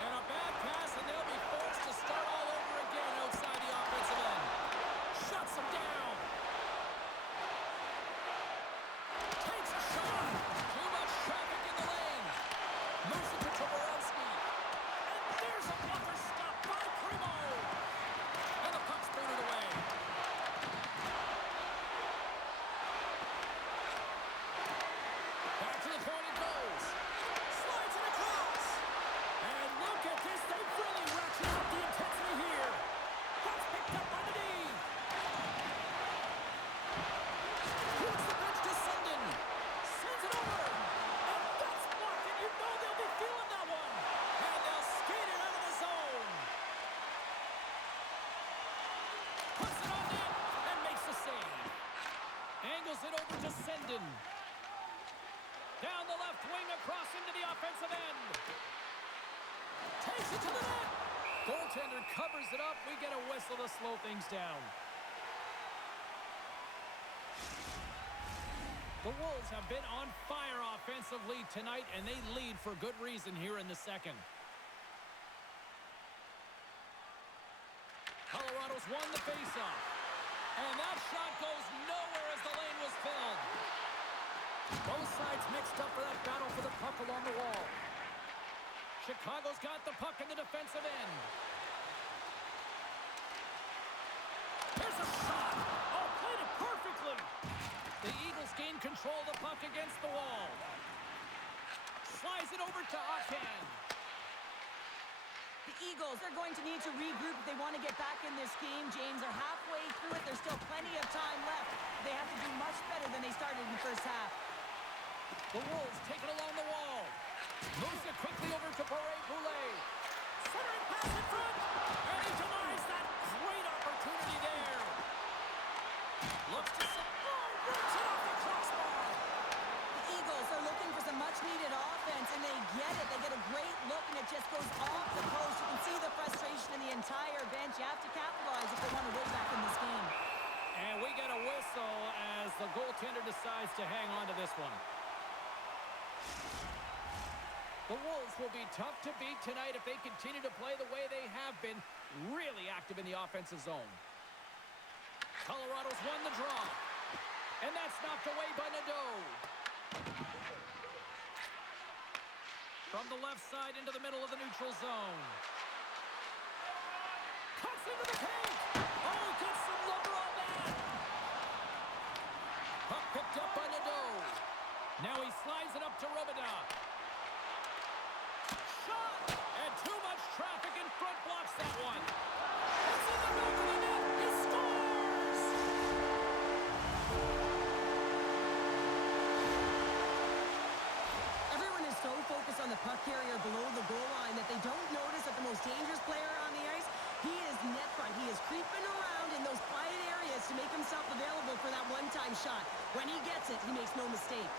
And a bad pass, and they'll be forced to start all over again outside the offensive end. Shuts them down. Takes a shot. Too much traffic in the lane. Moves it to Toporowski. And there's a blocker stop by Primo. And the puck's booted away. Back to the point it goes. Slides it across. And look at this. They've really ratcheted up the intensity here. Puck's picked up by the D. Puts the pitch to Sundin. Sends it over. And that's blocked. And you know they'll be feeling that one. And they'll skate it out of the zone. Puts it on net and makes the save. Angles it over to Sendin. Down the left wing across into the offensive end. Takes it to the net. Goaltender covers it up. We get a whistle to slow things down. The Wolves have been on fire offensively tonight, and they lead for good reason here in the second. Colorado's won the faceoff. And that shot goes nowhere as the lane was filled. Both sides mixed up for that battle for the puck along the wall. Chicago's got the puck in the defensive end. Here's a shot. Oh, played it perfectly. The Eagles gain control of the puck against the wall. Slides it over to Akan. The Eagles are going to need to regroup if they want to get back in this game. James, are halfway through it. There's still plenty of time left. They have to do much better than they started in the first half. The Wolves take it along the wall. Moves it quickly over to Boulet. Centering pass in front. And he denies that great opportunity there. Looks to set. Oh, rips it off the crossbar. The Eagles are looking for some much-needed offense, and they get it. They get a great look, and it just goes off the post. You can see the frustration in the entire bench. You have to capitalize if they want to win back in this game. And we get a whistle as the goaltender decides to hang on to this one. The Wolves will be tough to beat tonight if they continue to play the way they have been, really active in the offensive zone. Colorado's won the draw. And that's knocked away by Nadeau. From the left side into the middle of the neutral zone. Cuts into the paint. Oh, gets some lumber on that. Puck picked up by Nadeau. Now he slides it up to Robida. Shot! And too much traffic in front blocks that one. It's in the back of the net. He scores! Everyone is so focused on the puck carrier below the goal line that they don't notice that the most dangerous player on the ice, he is net front. He is creeping around in those quiet areas to make himself available for that one-time shot. When he gets it, he makes no mistake.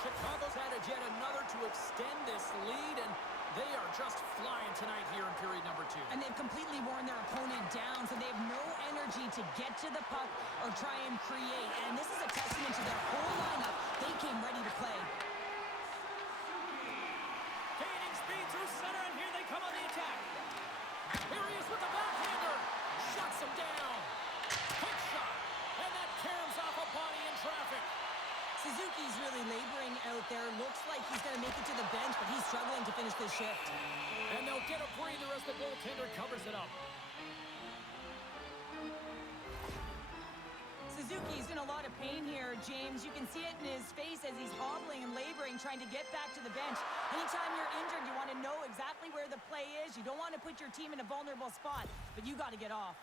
Chicago's added yet another to extend this lead, and they are just flying tonight here in period number 2. And they've completely worn their opponent down, so they have no energy to get to the puck or try and create. And this is a testament to their whole lineup. They came ready to play. Gaining speed through center, and here they come on the attack. Here he is with the shift. And they'll get a breather as the goaltender covers it up. Suzuki's in a lot of pain here, James. You can see it in his face as he's hobbling and laboring, trying to get back to the bench. Anytime you're injured, you want to know exactly where the play is. You don't want to put your team in a vulnerable spot, but you got to get off.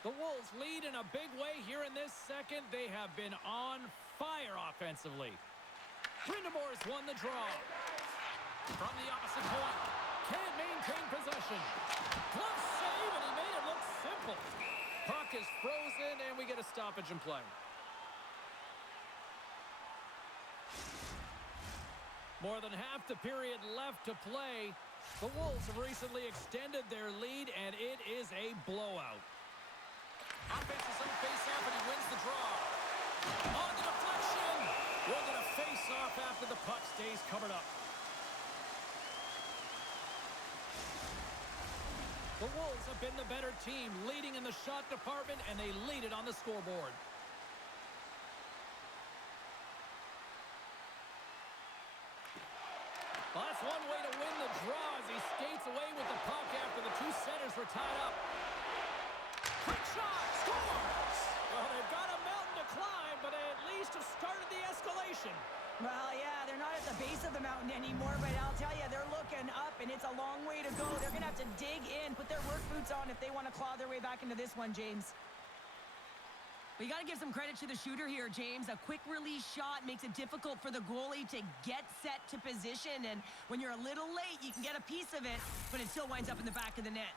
The Wolves lead in a big way here in this second. They have been on fire offensively. Brindamore's won the draw. From the opposite point. Can't maintain possession. Glove save, and he made it look simple. Puck is frozen, and we get a stoppage in play. More than half the period left to play. The Wolves have recently extended their lead, and it is a blowout. On faces on face-off, and he wins the draw. On the deflection. We're going to face off after the puck stays covered up. The Wolves have been the better team, leading in the shot department, and they lead it on the scoreboard. Well, that's one way to win the draw as he skates away with the puck after the two centers were tied up. Quick shot! Scores! Well, they've got a mountain to climb, but at least have started the escalation. Well, yeah, they're not at the base of the mountain anymore, but I'll tell you, they're looking up, and it's a long way to go. They're going to have to dig in, put their work boots on if they want to claw their way back into this one, James. But you got to give some credit to the shooter here, James. A quick release shot makes it difficult for the goalie to get set to position, and when you're a little late, you can get a piece of it, but it still winds up in the back of the net.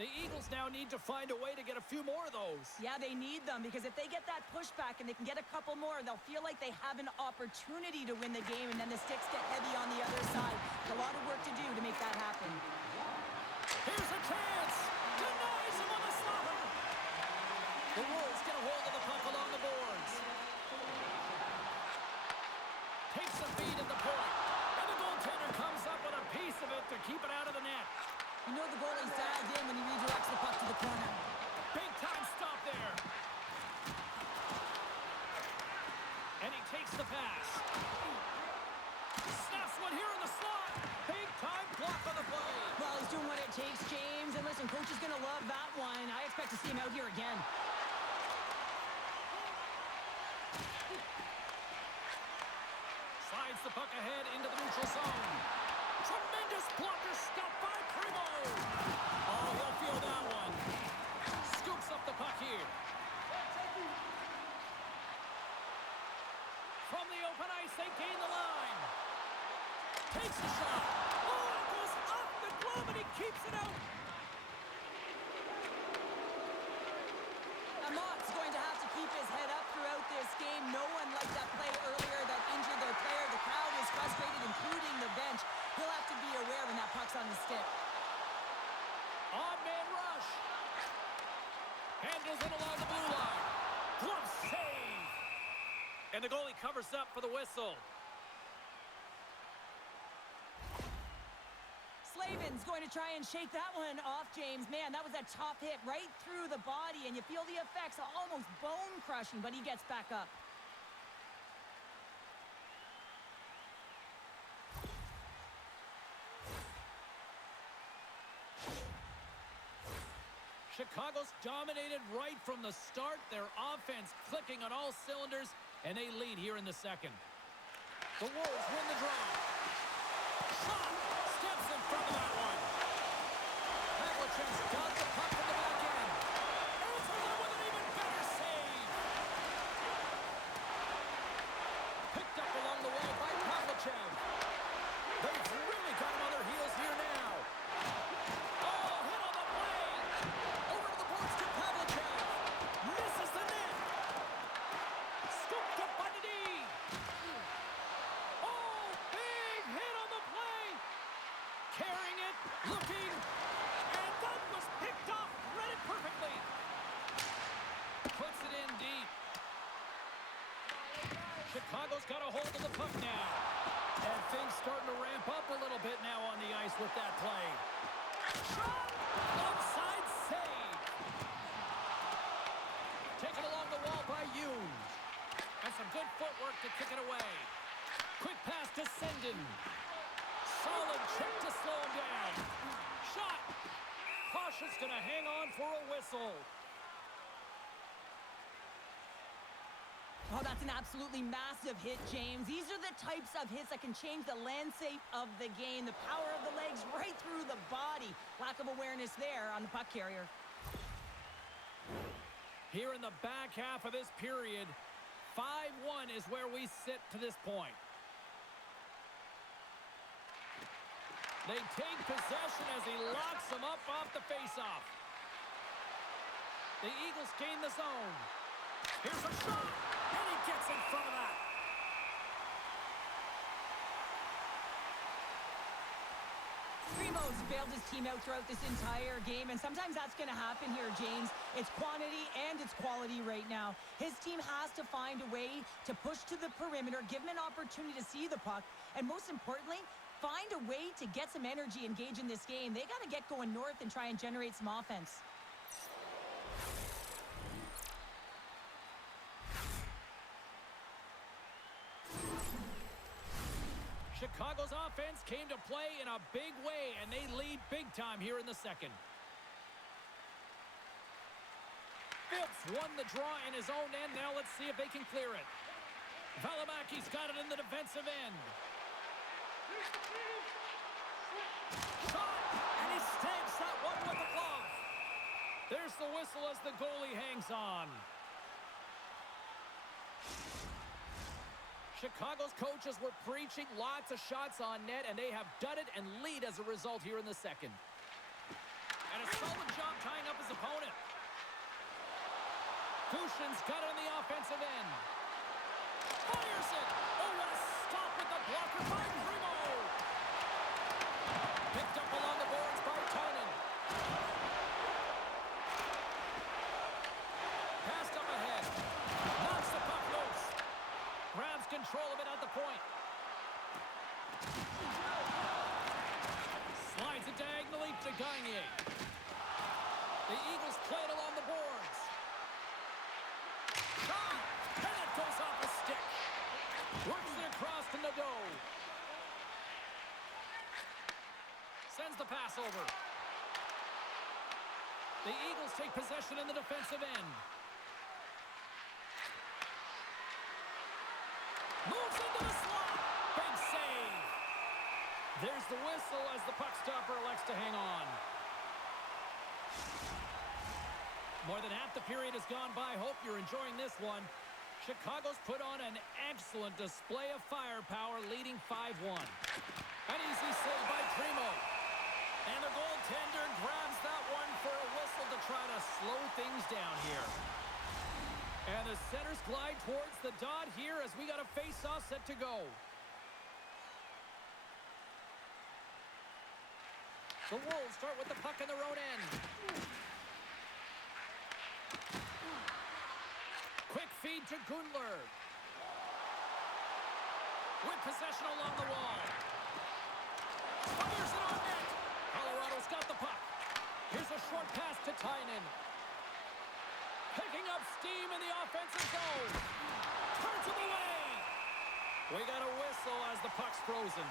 The Eagles now need to find a way to get a few more of those. Yeah, they need them, because if they get that pushback and they can get a couple more, they'll feel like they have an opportunity to win the game, and then the sticks get heavy on the other side. It's a lot of work to do to make that happen. Here's a chance! Denies him on the slaughter! The Wolves get a hold of the puck along the boards. Takes the feed at the point. And the goaltender comes up with a piece of it to keep it out of the net. You know the goalie's dialed in when he redirects the puck to the corner. Big time stop there. And he takes the pass. Snaps one here in the slot. Big time block on the play. Well, he's doing what it takes, James. And listen, coach is going to love that one. I expect to see him out here again. Slides the puck ahead into the neutral zone. Tremendous blocker stop by Primo. Oh, he'll feel that one. Scoops up the puck here. From the open ice, they gain the line. Takes the shot. Oh, it goes off the glove, and he keeps it out. Amont's going to have to keep his head up throughout this game. No one liked that play earlier that injured their player. The crowd is frustrated, including the bench. He'll have to be aware when that puck's on the stick. Odd man rush. Handles it along the blue line. Glove save. And the goalie covers up for the whistle. Slavin's going to try and shake that one off, James. Man, that was a top hit right through the body, and you feel the effects, almost bone-crushing, but he gets back up. Chicago's dominated right from the start. Their offense clicking on all cylinders, and they lead here in the second. The Wolves win the draw. Shot! Steps in front of that one. Havlicek's got the puck from the back end. Answers it with an even better save. Picked up along the wall by Havlicek. They've really got him on their heels here now. Oh, hit on the play. Over to the boards to Havlicek. Misses the net. Scooped up by the D. Oh, big hit on the play. Carrying it, looking, and that was picked off. Read it perfectly. Puts it in deep. Chicago's got a hold of the puck now. And things starting to ramp up a little bit now on the ice with that play. Shot! Offside save. Taken along the wall by Hughes. And some good footwork to kick it away. Quick pass to Sendin. Solid check to slow him down. Shot! Caution's going to hang on for a whistle. Oh, that's an absolutely massive hit, James. These are the types of hits that can change the landscape of the game. The power of the legs right through the body. Lack of awareness there on the puck carrier. Here in the back half of this period, 5-1 is where we sit to this point. They take possession as he locks them up off the faceoff. The Eagles gain the zone. Here's a shot, and he gets in front of that. Primo's bailed his team out throughout this entire game, and sometimes that's going to happen here, James. It's quantity and it's quality right now. His team has to find a way to push to the perimeter, give him an opportunity to see the puck, and most importantly, find a way to get some energy engaged in this game. They got to get going north and try and generate some offense. Chicago's offense came to play in a big way, and they lead big time here in the second. Phillips won the draw in his own end. Now let's see if they can clear it. Valimaki's got it in the defensive end. Shot, and he stamps that one with the glove. There's the whistle as the goalie hangs on. Chicago's coaches were preaching lots of shots on net, and they have done it and lead as a result here in the second. And a solid job tying up his opponent. Kushin's got it on the offensive end. Fires it! Oh, what a stop with the blocker by Primo! Picked up along the boards by Tynan. Passed up ahead. Knocks the puck loose. Grabs control of it at the point. Slides it diagonally to Gagne. The Eagles play it along the boards. Shot! And it goes off the stick. Works it across to Nadeau. Sends the pass over. The Eagles take possession in the defensive end. Moves into the slot. Big save. There's the whistle as the puck stopper elects to hang on. More than half the period has gone by. Hope you're enjoying this one. Chicago's put on an excellent display of firepower, leading 5-1. An easy save by Primo. And the goaltender grabs that one for a whistle to try to slow things down here. And the centers glide towards the dot here as we got a face-off set to go. The Wolves start with the puck in their own end. Quick feed to Gundler. With possession along the wall. Fires it on net. Colorado's got the puck. Here's a short pass to Tynan. Picking up steam in the offensive zone. Turns him away. We got a whistle as the puck's frozen.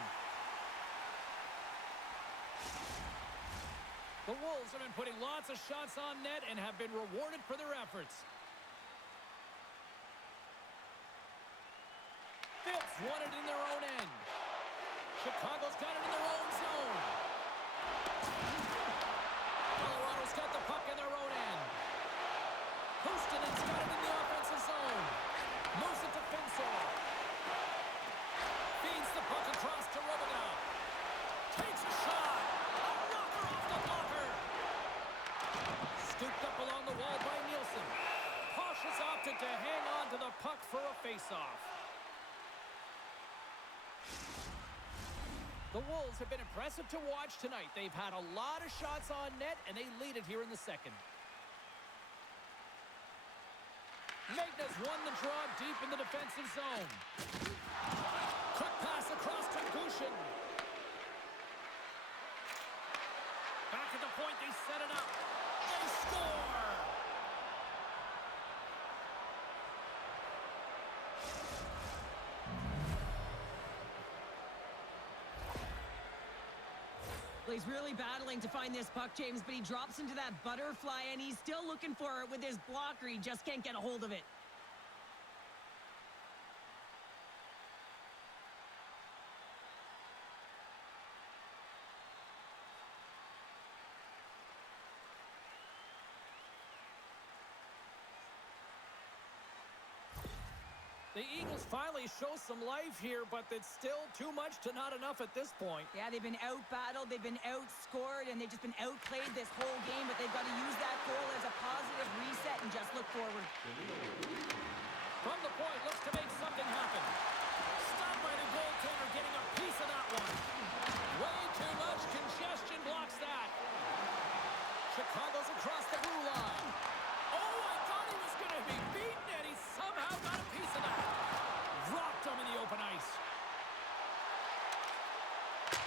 The Wolves have been putting lots of shots on net and have been rewarded for their efforts. Phillips won it in their own end. Chicago's got it in their own zone. Colorado's got the puck in their own end. Houston's got it in the offensive zone. Moves it to Finzel. Feeds the puck across to Robidoux. Takes a shot. A knocker off the blocker. Scooped up along the wall by Nielsen. Posh has opted to hang on to the puck for a face-off. The Wolves have been impressive to watch tonight. They've had a lot of shots on net, and they lead it here in the second. Magna's won the draw deep in the defensive zone. Quick pass across to substitution. Back at the point, they set it up. They score! Well, he's really battling to find this puck, James, but he drops into that butterfly, and he's still looking for it with his blocker. He just can't get a hold of it. The Eagles finally show some life here, but it's still too much to not enough at this point. Yeah, they've been out-battled, they've been outscored, and they've just been outplayed this whole game, but they've got to use that goal as a positive reset and just look forward. From the point, looks to make something happen. Stopped by the goaltender, getting a piece of that one. Way too much congestion blocks that. Chicago's across the blue line. Oh, I thought he was going to be beaten, and he somehow got a piece of that. Rocked him in the open ice.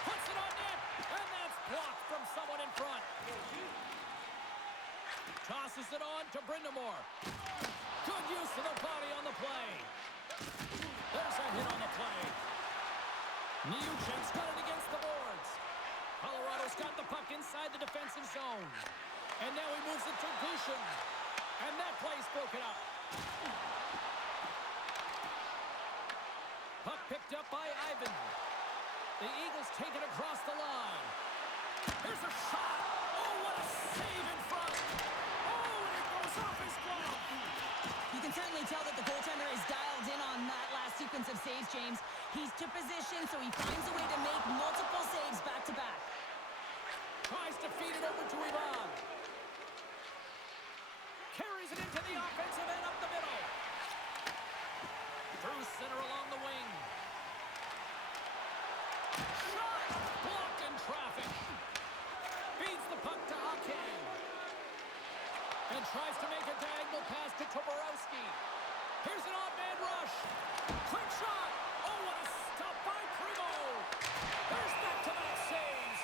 Puts it on net, and that's blocked from someone in front. Tosses it on to Brindamore. Good use of the body on the play. There's a hit on the play. Niuchen's got it against the boards. Colorado's got the puck inside the defensive zone. And now he moves it to Gushin. And that play's broken up. Puck picked up by Ivan. The Eagles take it across the line. Here's a shot. Oh, what a save in front. Oh, and it goes off his glove. You can certainly tell that the goaltender is dialed in on that last sequence of saves, James. He's to position, so he finds a way to make multiple saves back-to-back. Tries to feed it over to Ivan. Carries it into the offensive end up the middle. Through center along the wing. Shot! Blocked in traffic. Feeds the puck to Ake. And tries to make a diagonal pass to Toporowski. Here's an odd-man rush. Quick shot! Oh, what a stop by Primo! There's back-to-back saves.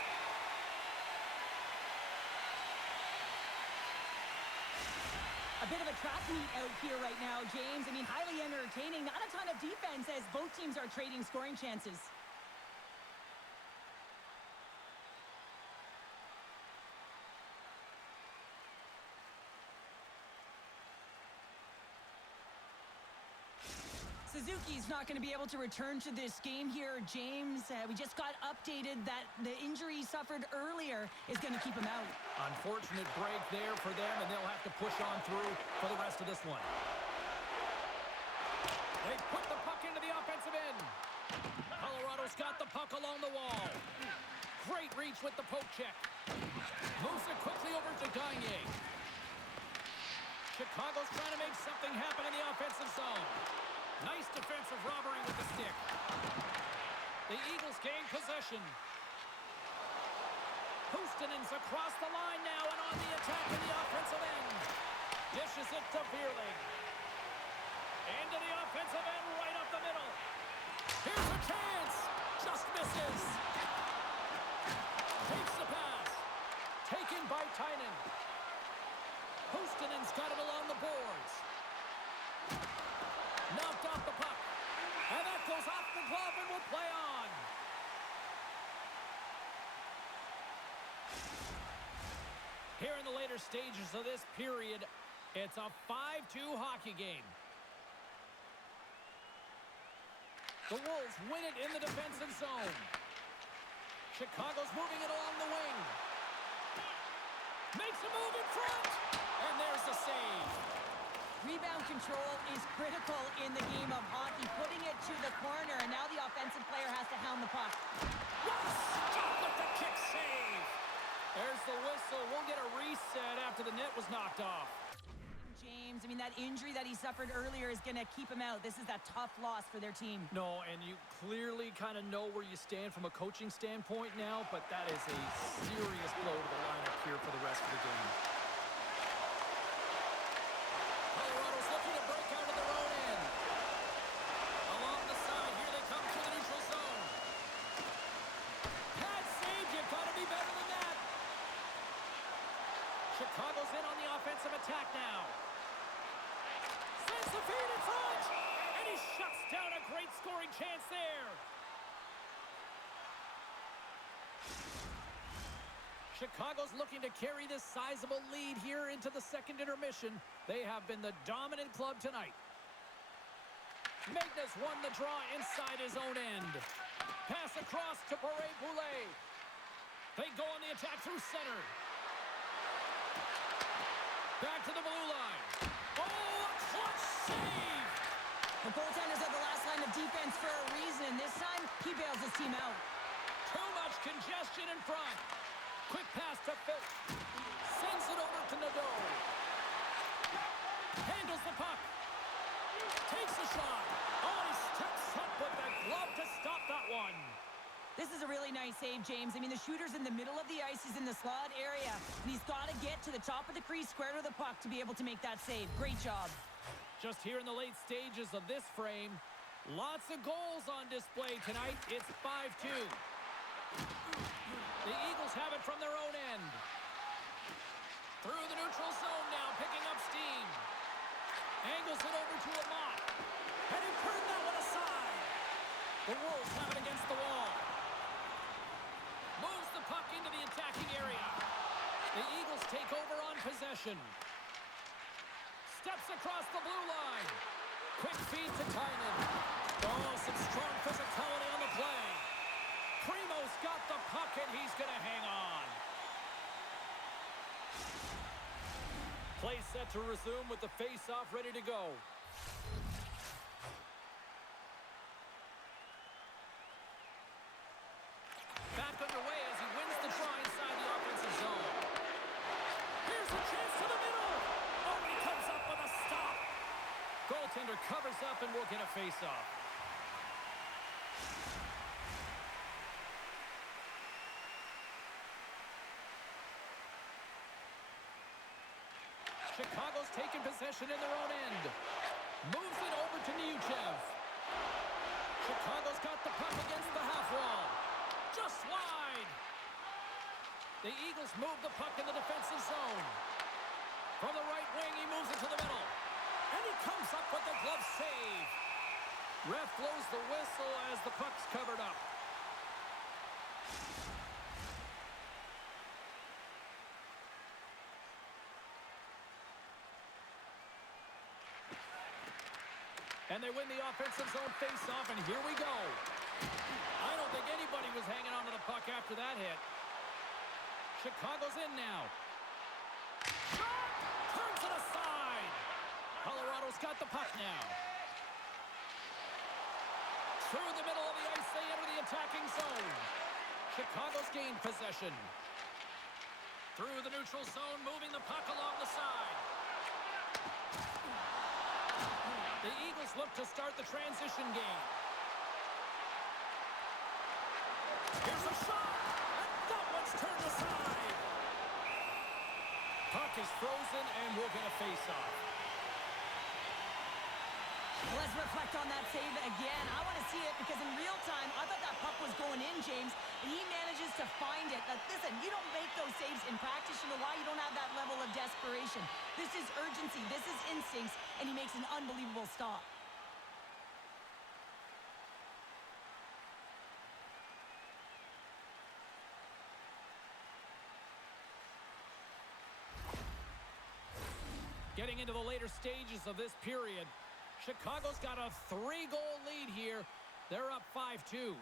A bit of a track meet out here right now, James. I mean, highly entertaining. Not a ton of defense as both teams are trading scoring chances. Suzuki's not going to be able to return to this game here, James. We just got updated that the injury he suffered earlier is going to keep him out. Unfortunate break there for them, and they'll have to push on through for the rest of this one. They put the puck into the offensive end. Colorado's got the puck along the wall. Great reach with the poke check. Moves it quickly over to Gagne. Chicago's trying to make something happen in the offensive zone. Nice defensive robbery with the stick. The Eagles gain possession. Houston's across the line now and on the attack in the offensive end. Dishes it to Vierling. Into the offensive end, right up the middle. Here's a chance. Just misses. Takes the pass. Taken by Tynan. Houston's got it along the boards. Knocked off the puck. And that goes off the glove and will play on. Here in the later stages of this period, it's a 5-2 hockey game. The Wolves win it in the defensive zone. Chicago's moving it along the wing. Makes a move in front. And there's the save. Rebound control is critical in the game of hockey, putting it to the corner, and now the offensive player has to hound the puck. What a stop with the kick save. There's the whistle. We'll get a reset after the net was knocked off. James, I mean, that injury that he suffered earlier is going to keep him out. This is a tough loss for their team. No, and you clearly kind of know where you stand from a coaching standpoint now, but that is a serious blow to the lineup here for the rest of the game. Colorado's looking to break out of their own end. Along the side, here they come to the neutral zone. Chicago's in on the offensive attack now. Sends the feed in front. And he shuts down a great scoring chance there. Chicago's looking to carry this sizable lead here into the second intermission. They have been the dominant club tonight. Magnus won the draw inside his own end. Pass across to Boulet. They go on the attack through center. Back to the blue line. Oh, a clutch save! The goaltenders are the last line of defense for a reason. This time, he bails his team out. Too much congestion in front. Quick pass to Phil. Sends it over to Nadeau. Handles the puck. Takes a shot. Oh, he steps up with the glove to stop that one. This is a really nice save, James. I mean, the shooter's in the middle of the ice. He's in the slot area. And he's got to get to the top of the crease, square to the puck, to be able to make that save. Great job. Just here in the late stages of this frame, lots of goals on display tonight. It's 5-2. The Eagles have it from their own end. Through the neutral zone now, picking up steam. Angles it over to Amat. And he turned that one aside. The Wolves have it against the wall. Moves the puck into the attacking area. The Eagles take over on possession. Steps across the blue line. Quick feed to Tynan. Oh, some strong physicality on the play. Primo's got the puck, and he's going to hang on. Play set to resume with the face-off ready to go. Back underway as he wins the draw inside the offensive zone. Here's a chance to the middle. Oh, he comes up with a stop. Goaltender covers up and will get a face-off. Chicago's taken possession in their own end. Moves it over to Nehuchev. Chicago's got the puck against the half wall. Just wide. The Eagles move the puck in the defensive zone. From the right wing, he moves it to the middle. And he comes up with the glove save. Ref blows the whistle as the puck's covered up. And they win the offensive zone face-off, and here we go. I don't think anybody was hanging on to the puck after that hit. Chicago's in now. Shot! Turns it aside. Colorado's got the puck now. Through the middle of the ice, they enter the attacking zone. Chicago's gained possession. Through the neutral zone, moving the puck along the side. The Eagles look to start the transition game. Here's a shot, and that one's turned aside. Puck is frozen, and we'll get a face-off. Let's reflect on that save again. I want to see it because in real time, I thought that puck was going in, James, and he manages to find it. Now, listen, you don't make those saves in practice. You know why? You don't have that level of desperation. This is urgency. This is instincts, and he makes an unbelievable stop. Getting into the later stages of this period, Chicago's got a 3-goal lead here. They're up 5-2.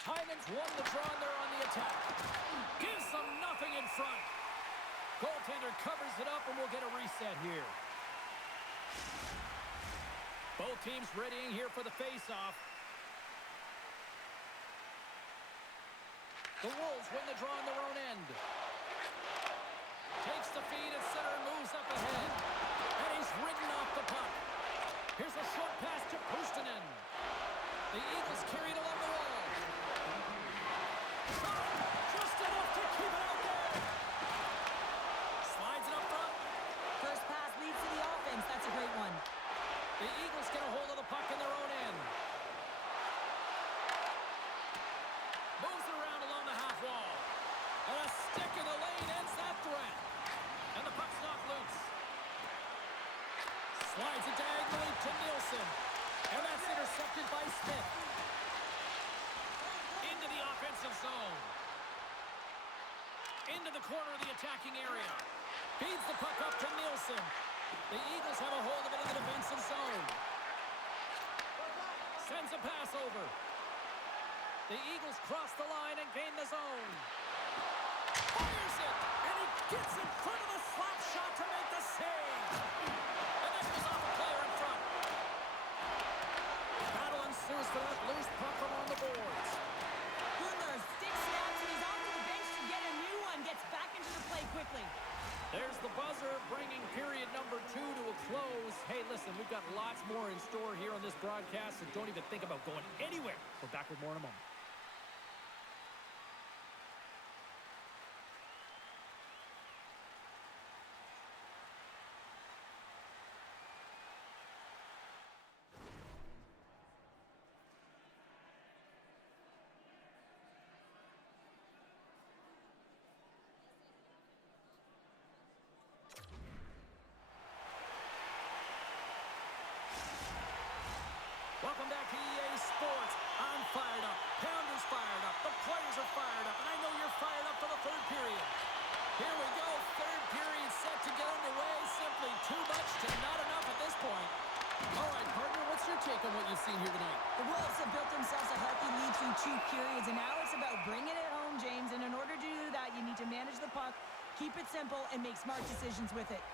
Tynan's won the draw, and they're on the attack. Gives them nothing in front. Goaltender covers it up, and we'll get a reset here. Both teams readying here for the face-off. The Wolves win the draw on their own end. Takes the feed at center and moves up ahead. And he's ridden off the puck. Here's a short pass to Puustinen. The Eagles carry it along the wall. Just enough to keep it out there. Slides it up front. First pass leads to the offense. That's a great one. The Eagles get a hold of the puck in their own end. Moves it around along the half wall. And a Smith. Into the offensive zone. Into the corner of the attacking area. Feeds the puck up to Nielsen. The Eagles have a hold of it in the defensive zone. Sends a pass over. The Eagles cross the line and gain the zone. Fires it, and he gets in front of the slap shot to make the save. And that goes off a player in front. Battle ensues for that loose puck along the boards. Gunnar sticks snaps, and he's off to the bench to get a new one. Gets back into the play quickly. There's the buzzer, bringing period number 2 to a close. Hey, listen, we've got lots more in store here on this broadcast, so don't even think about going anywhere. We're back with more in a moment. Welcome back to EA Sports. I'm fired up. Pounder's fired up. The players are fired up. And I know you're fired up for the third period. Here we go. Third period set to get underway. Simply too much to not enough at this point. All right, partner, what's your take on what you've seen here tonight? The Wolves have built themselves a healthy lead through 2 periods, and now it's about bringing it home, James. And in order to do that, you need to manage the puck, keep it simple, and make smart decisions with it.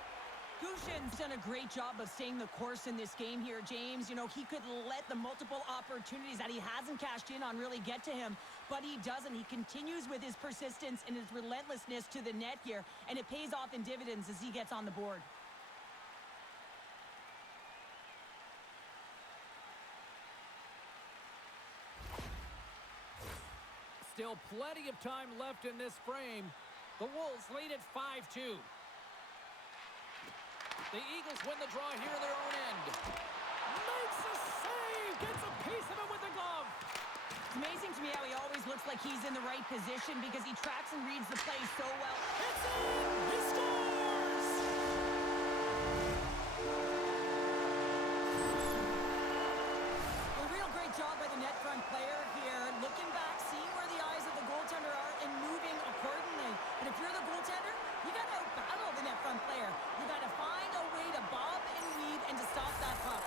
Gushin's done a great job of staying the course in this game here, James. You know, he could let the multiple opportunities that he hasn't cashed in on really get to him, but he doesn't. He continues with his persistence and his relentlessness to the net here, and it pays off in dividends as he gets on the board. Still plenty of time left in this frame. The Wolves lead at 5-2. The Eagles win the draw here in their own end. Makes a save! Gets a piece of it with the glove. It's amazing to me how he always looks like he's in the right position because he tracks and reads the play so well. It's in! He scores! A real great job by the net front player here. Looking back, seeing where the eyes of the goaltender are and moving accordingly. But if you're the goaltender, you got to out-battle the net front player. You got to find a way to bob and weave and to stop that puck.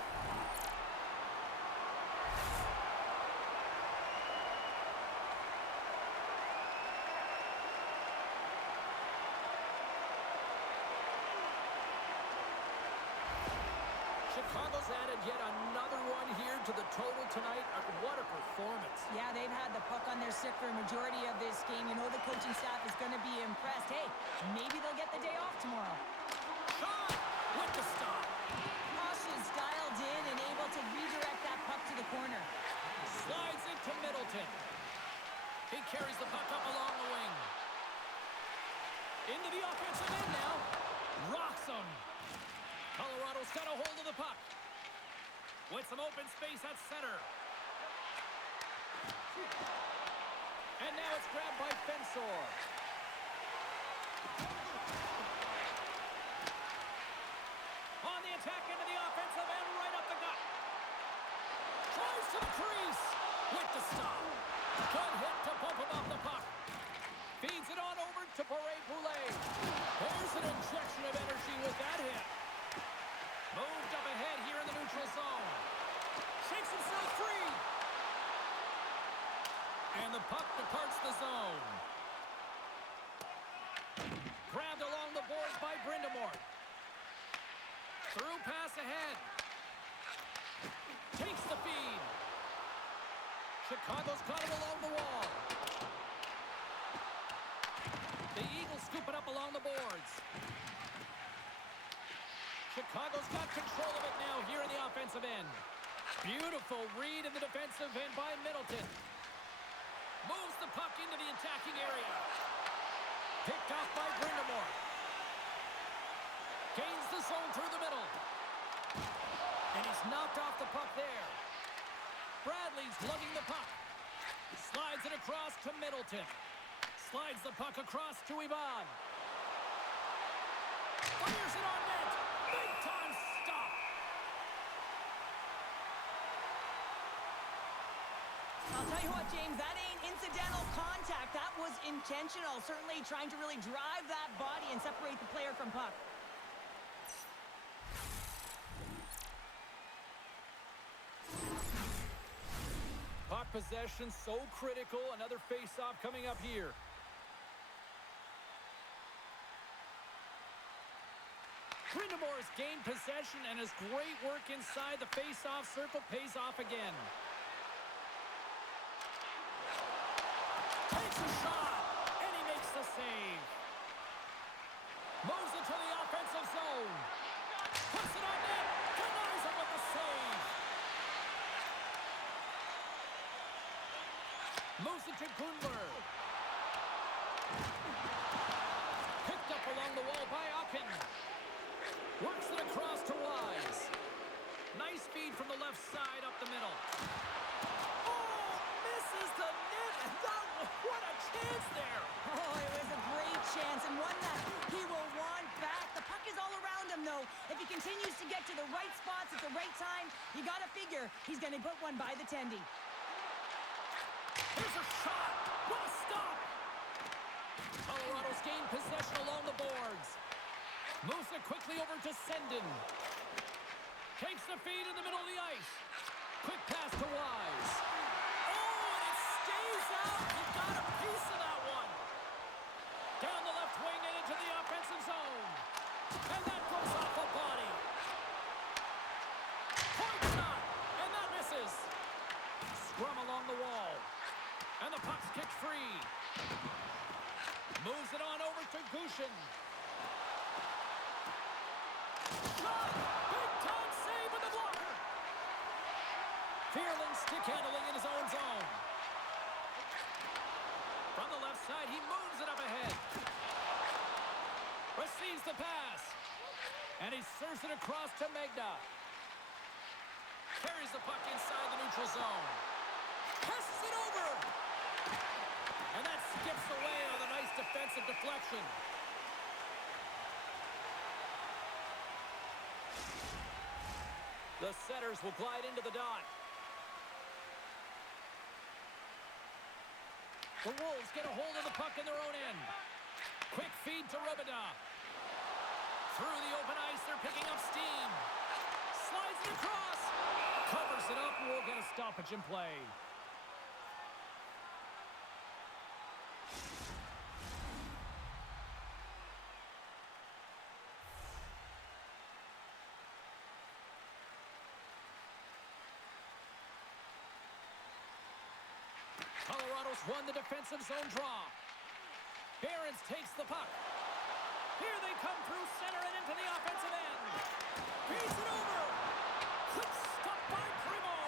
Chicago's added yet another one here to the total tonight. What a performance. Yeah, they've had the puck on their stick for a majority of this game. You know the coaching staff is going to be impressed. Hey, maybe they'll get the day off tomorrow. Shot with the stop. Posh is dialed in and able to redirect that puck to the corner. Slides it to Middleton. He carries the puck up along the wing. Into the offensive end now. Rocks him. Colorado's got a hold of the puck. With some open space at center. And now it's grabbed by Fensor. On the attack into the offensive end, right up the gut. Tries to the crease with the stop. Good hit to bump him off the puck. Feeds it on over to Poulet. There's an injection of energy with that hit. Moved up ahead here in the neutral zone. Shakes himself free. And the puck departs the zone. Grabbed along the boards by Brindamore. Through pass ahead. Takes the feed. Chicago's got it along the wall. The Eagles scoop it up along the boards. Chicago's got control of it now here in the offensive end. Beautiful read in the defensive end by Middleton. Moves the puck into the attacking area. Picked off by Brindamore. Gains the zone through the middle. And he's knocked off the puck there. Bradley's lugging the puck. Slides it across to Middleton. Slides the puck across to Ivan. Fires it on net. Big time stop. I'll tell you what, James, that ain't incidental contact. That was intentional. Certainly trying to really drive that body and separate the player from puck. Puck possession so critical. Another face-off coming up here. Grindemore's gained possession, and his great work inside the face-off circle pays off again. Takes a shot, and he makes the save. Moves into the offensive zone. Puts it on net. Denies him with the save. Moves it to Gundler. Picked up along the wall by Ocken. Works it across to Wise. Nice feed from the left side up the middle. Oh, misses the net. What a chance there. Oh, it was a great chance and one that he will want back. The puck is all around him, though. If he continues to get to the right spots at the right time, you got to figure he's going to put one by the tendy. Here's a shot. What a stop. Colorado's gained possession along the boards. Moves it quickly over to Sendin. Takes the feed in the middle of the ice. Quick pass to Wise. Oh, and it stays out. He got a piece of that one. Down the left wing and into the offensive zone. And that goes off the body. Point shot. And that misses. Scrum along the wall. And the puck's kicked free. Moves it on over to Gushin. Shot! Big-time save with the blocker! Fearland stick handling in his own zone. From the left side, he moves it up ahead. Receives the pass. And he serves it across to Megna. Carries the puck inside the neutral zone. Passes it over! And that skips away on a nice defensive deflection. The setters will glide into the dot. The Wolves get a hold of the puck in their own end. Quick feed to Robidas. Through the open ice, they're picking up steam. Slides it across. Covers it up, and we'll get a stoppage in play. Colorado's won the defensive zone draw. Behrens takes the puck. Here they come through center and into the offensive end. Beats it over. Quick stop by Primo.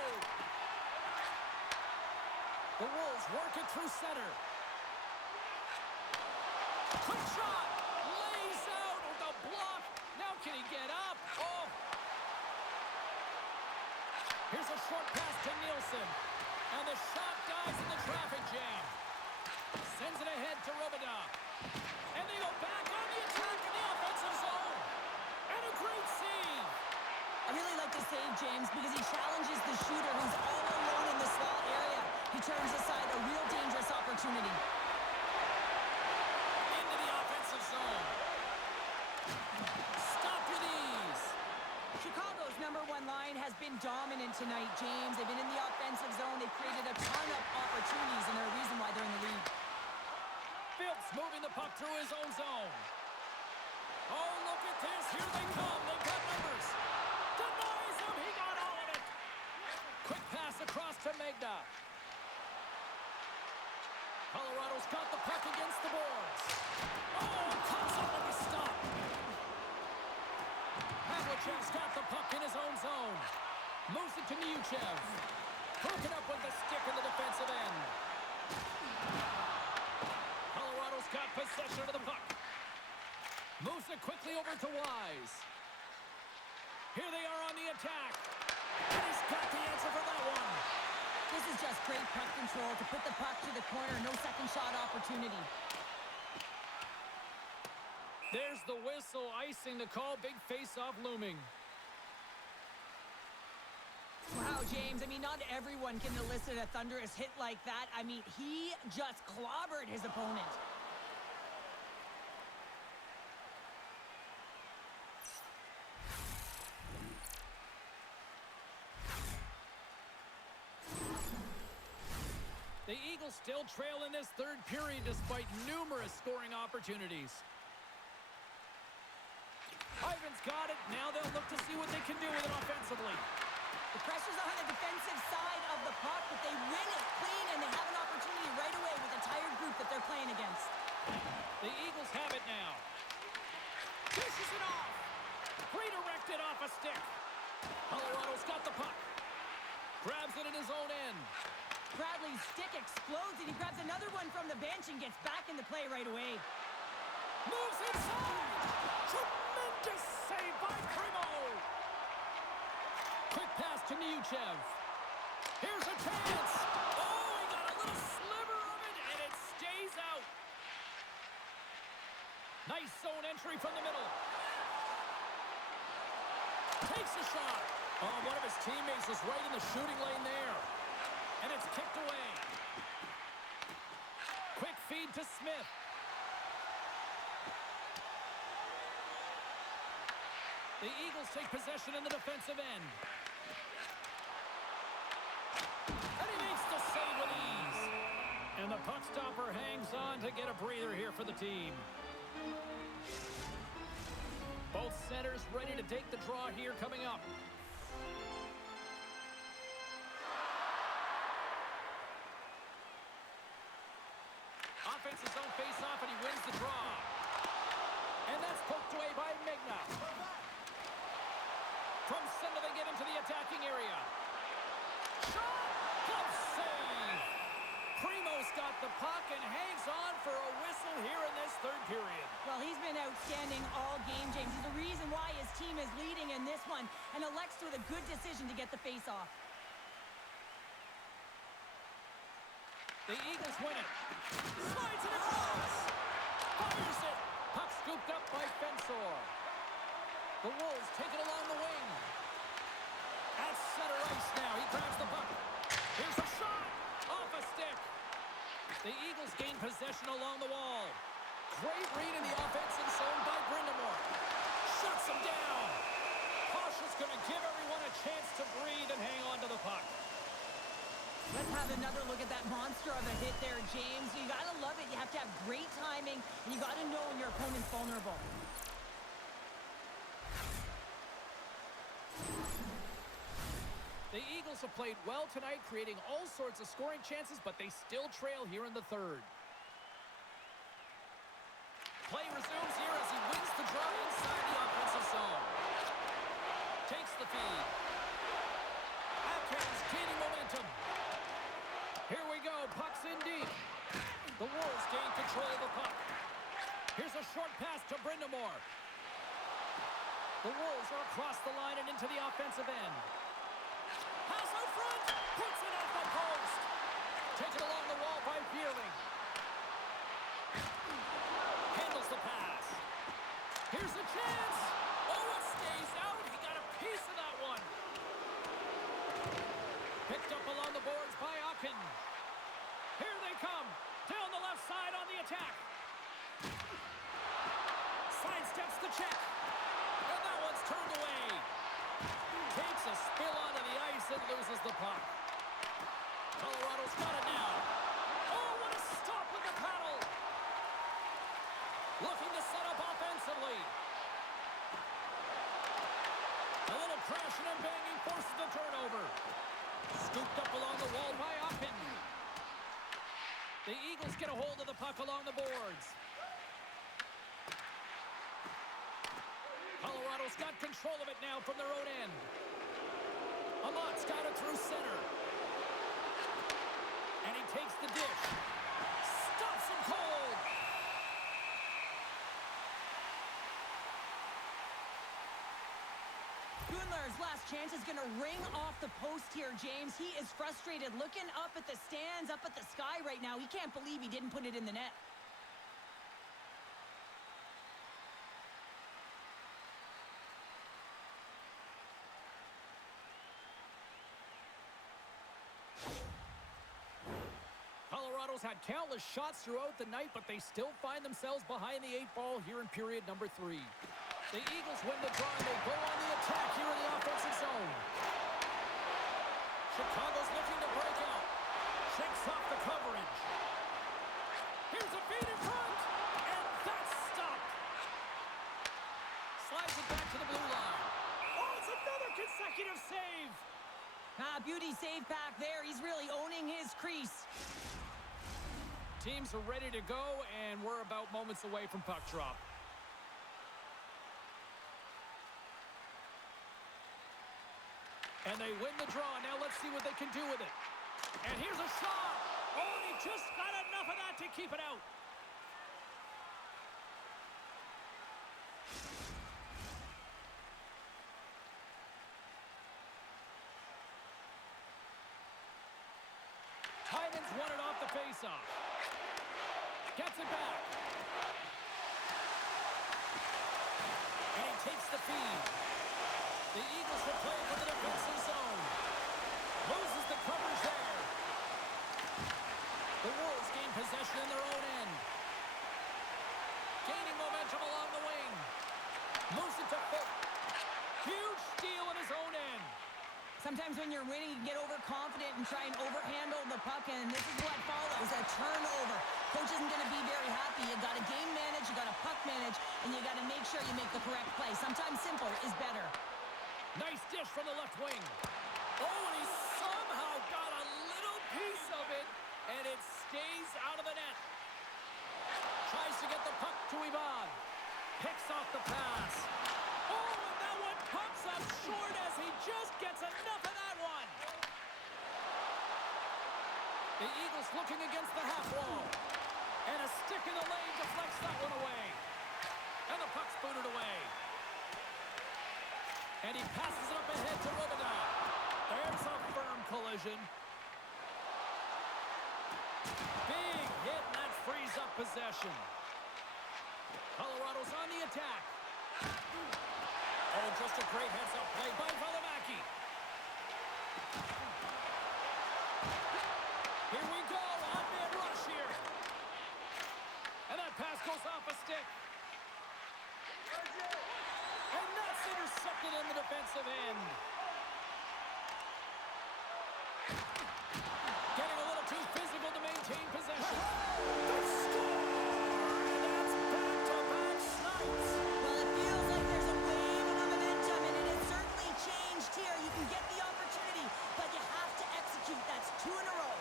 The Wolves work it through center. Quick shot. Lays out with a block. Now can he get up? Oh. Here's a short pass to Nielsen. And the shot dies in the traffic jam. Sends it ahead to Robidas. And they go back on the attack in the offensive zone. And a great save. I really like the save, James, because he challenges the shooter who's all alone in the slot area. He turns aside a real dangerous opportunity. Into the offensive zone. Stopped with ease. Chicago's #1 line has been dominant tonight, James. They've been in the offensive zone. They've created a ton of opportunities, and they're a reason why they're in the lead. Phillips moving the puck through his own zone. Oh, look at this. Here they come. They've got numbers. Denies him. He got all of it. Quick pass across to Megna. Colorado's got the puck against the boards. Oh, comes up with a stop. Havlichev's got the puck in his own zone. Moves it to Neuchev. Broken up with the stick in the defensive end. Colorado's got possession of the puck. Moves it quickly over to Wise. Here they are on the attack. And he's got the answer for that one. This is just great puck control to put the puck to the corner. No second shot opportunity. There's the whistle, icing the call. Big face-off looming. Wow, Wow, James. I mean, not everyone can elicit a thunderous hit like that. I mean, he just clobbered his opponent. The Eagles still trail in this third period despite numerous scoring opportunities. Ivan's got it. Now they'll look to see what they can do with it offensively. The pressure's on the defensive side of the puck, but they win it clean, and they have an opportunity right away with a tired group that they're playing against. The Eagles have it now. Dishes it off. Redirected off a stick. Colorado's got the puck. Grabs it in his own end. Bradley's stick explodes, and he grabs another one from the bench and gets back into play right away. Moves inside. Tremendous save by Primo. Quick pass to Neuchev. Here's a chance. Oh, he got a little sliver of it, and it stays out. Nice zone entry from the middle. Takes a shot. Oh, one of his teammates was right in the shooting lane there. And it's kicked away. Quick feed to Smith. The Eagles take possession in the defensive end. And he makes the save with ease. And the puck stopper hangs on to get a breather here for the team. Both centers ready to take the draw here coming up. Offensive zone face-off, and he wins the draw. And that's poked away by Megna. From center, they get into the attacking area. Shot! Glove save! Primo's got the puck and hangs on for a whistle here in this third period. Well, he's been outstanding all game, James. He's the reason why his team is leading in this one, and elects with a good decision to get the face-off. The Eagles win it. Slides it across. Fires it. Puck scooped up by Fensor. The Wolves take it along the wing. At center ice now. He grabs the puck. Here's a shot. Off a stick. The Eagles gain possession along the wall. Great read in the offensive zone by Brindamore. Shuts him down. Cautious going to give everyone a chance to breathe and hang on to the puck. Let's have another look at that monster of a hit there, James. You got to love it. You have to have great timing, and you got to know when your opponent's vulnerable. The Eagles have played well tonight, creating all sorts of scoring chances, but they still trail here in the third. Play resumes here as he wins the draw inside the offensive zone. Takes the feed. Atkins gaining momentum. Here we go, puck's in deep. The Wolves gain control of the puck. Here's a short pass to Brindamore. The Wolves are across the line and into the offensive end. Pass out front, puts it at the post. Taken along the wall by Fearing. Handles the pass. Here's a chance. Oh, it stays out. He got a piece of that one. Picked up along the boards by Akin. Here they come. Down the left side on the attack. Sidesteps the check. And that one's turned away. Takes a spill onto the ice and loses the puck. Colorado's got it now. Oh, what a stop with the paddle. Looking to set up offensively. A little crashing and banging forces the turnover. Scooped up along the wall by Akin. The Eagles get a hold of the puck along the boards. Colorado's got control of it now from their own end. Amont's got it through center. And he takes the dish. Stops him cold. Gunler's last chance is going to ring off the post here, James. He is frustrated, looking up at the stands, up at the sky right now. He can't believe he didn't put it in the net. had countless shots throughout the night, but they still find themselves behind the 8 ball here in period number 3. The Eagles win the draw, and they go on the attack here in the offensive zone. Chicago's looking to break out. Shakes off the coverage. Here's a feed in front, and that's stopped. Slides it back to the blue line. Oh, it's another consecutive save. Beauty save back there. He's really owning his crease. Teams are ready to go, and we're about moments away from puck drop. And they win the draw. Now let's see what they can do with it. And here's a shot. Oh, and he just got enough of that to keep it out. Hyman's won it off the faceoff. Gets it back. And he takes the feed. The Eagles will play it for the defensive zone. Loses the coverage there. The Wolves gain possession in their own end. Gaining momentum along the wing. Moves it to Foot. Huge steal in his own end. Sometimes when you're winning, you get overconfident and try and overhandle the puck, and this is what follows, a turnover. Coach isn't going to be very happy. You got to game manage, you got to puck manage, and you got to make sure you make the correct play. Sometimes simple is better. Nice dish from the left wing. Oh, and he somehow got a little piece of it, and it stays out of the net. Tries to get the puck to Ivan. Picks off the pass. Oh, and that one pops up short as he just gets enough of that one. The Eagles looking against the half wall. And a stick in the lane deflects that one away. And the puck's booted away. And he passes it up ahead to Robidoux. There's a firm collision. Big hit, and that frees up possession. Colorado's on the attack. Oh, just a great heads-up play by Valimaki. Here we go, on-man rush here. And that pass goes off a stick. And that's intercepted in the defensive end. Getting a little too physical to maintain possession. They score! And that's back-to-back snipes. Well, it feels like there's a wave of momentum, and it has certainly changed here. You can get the opportunity, but you have to execute. That's 2 in a row.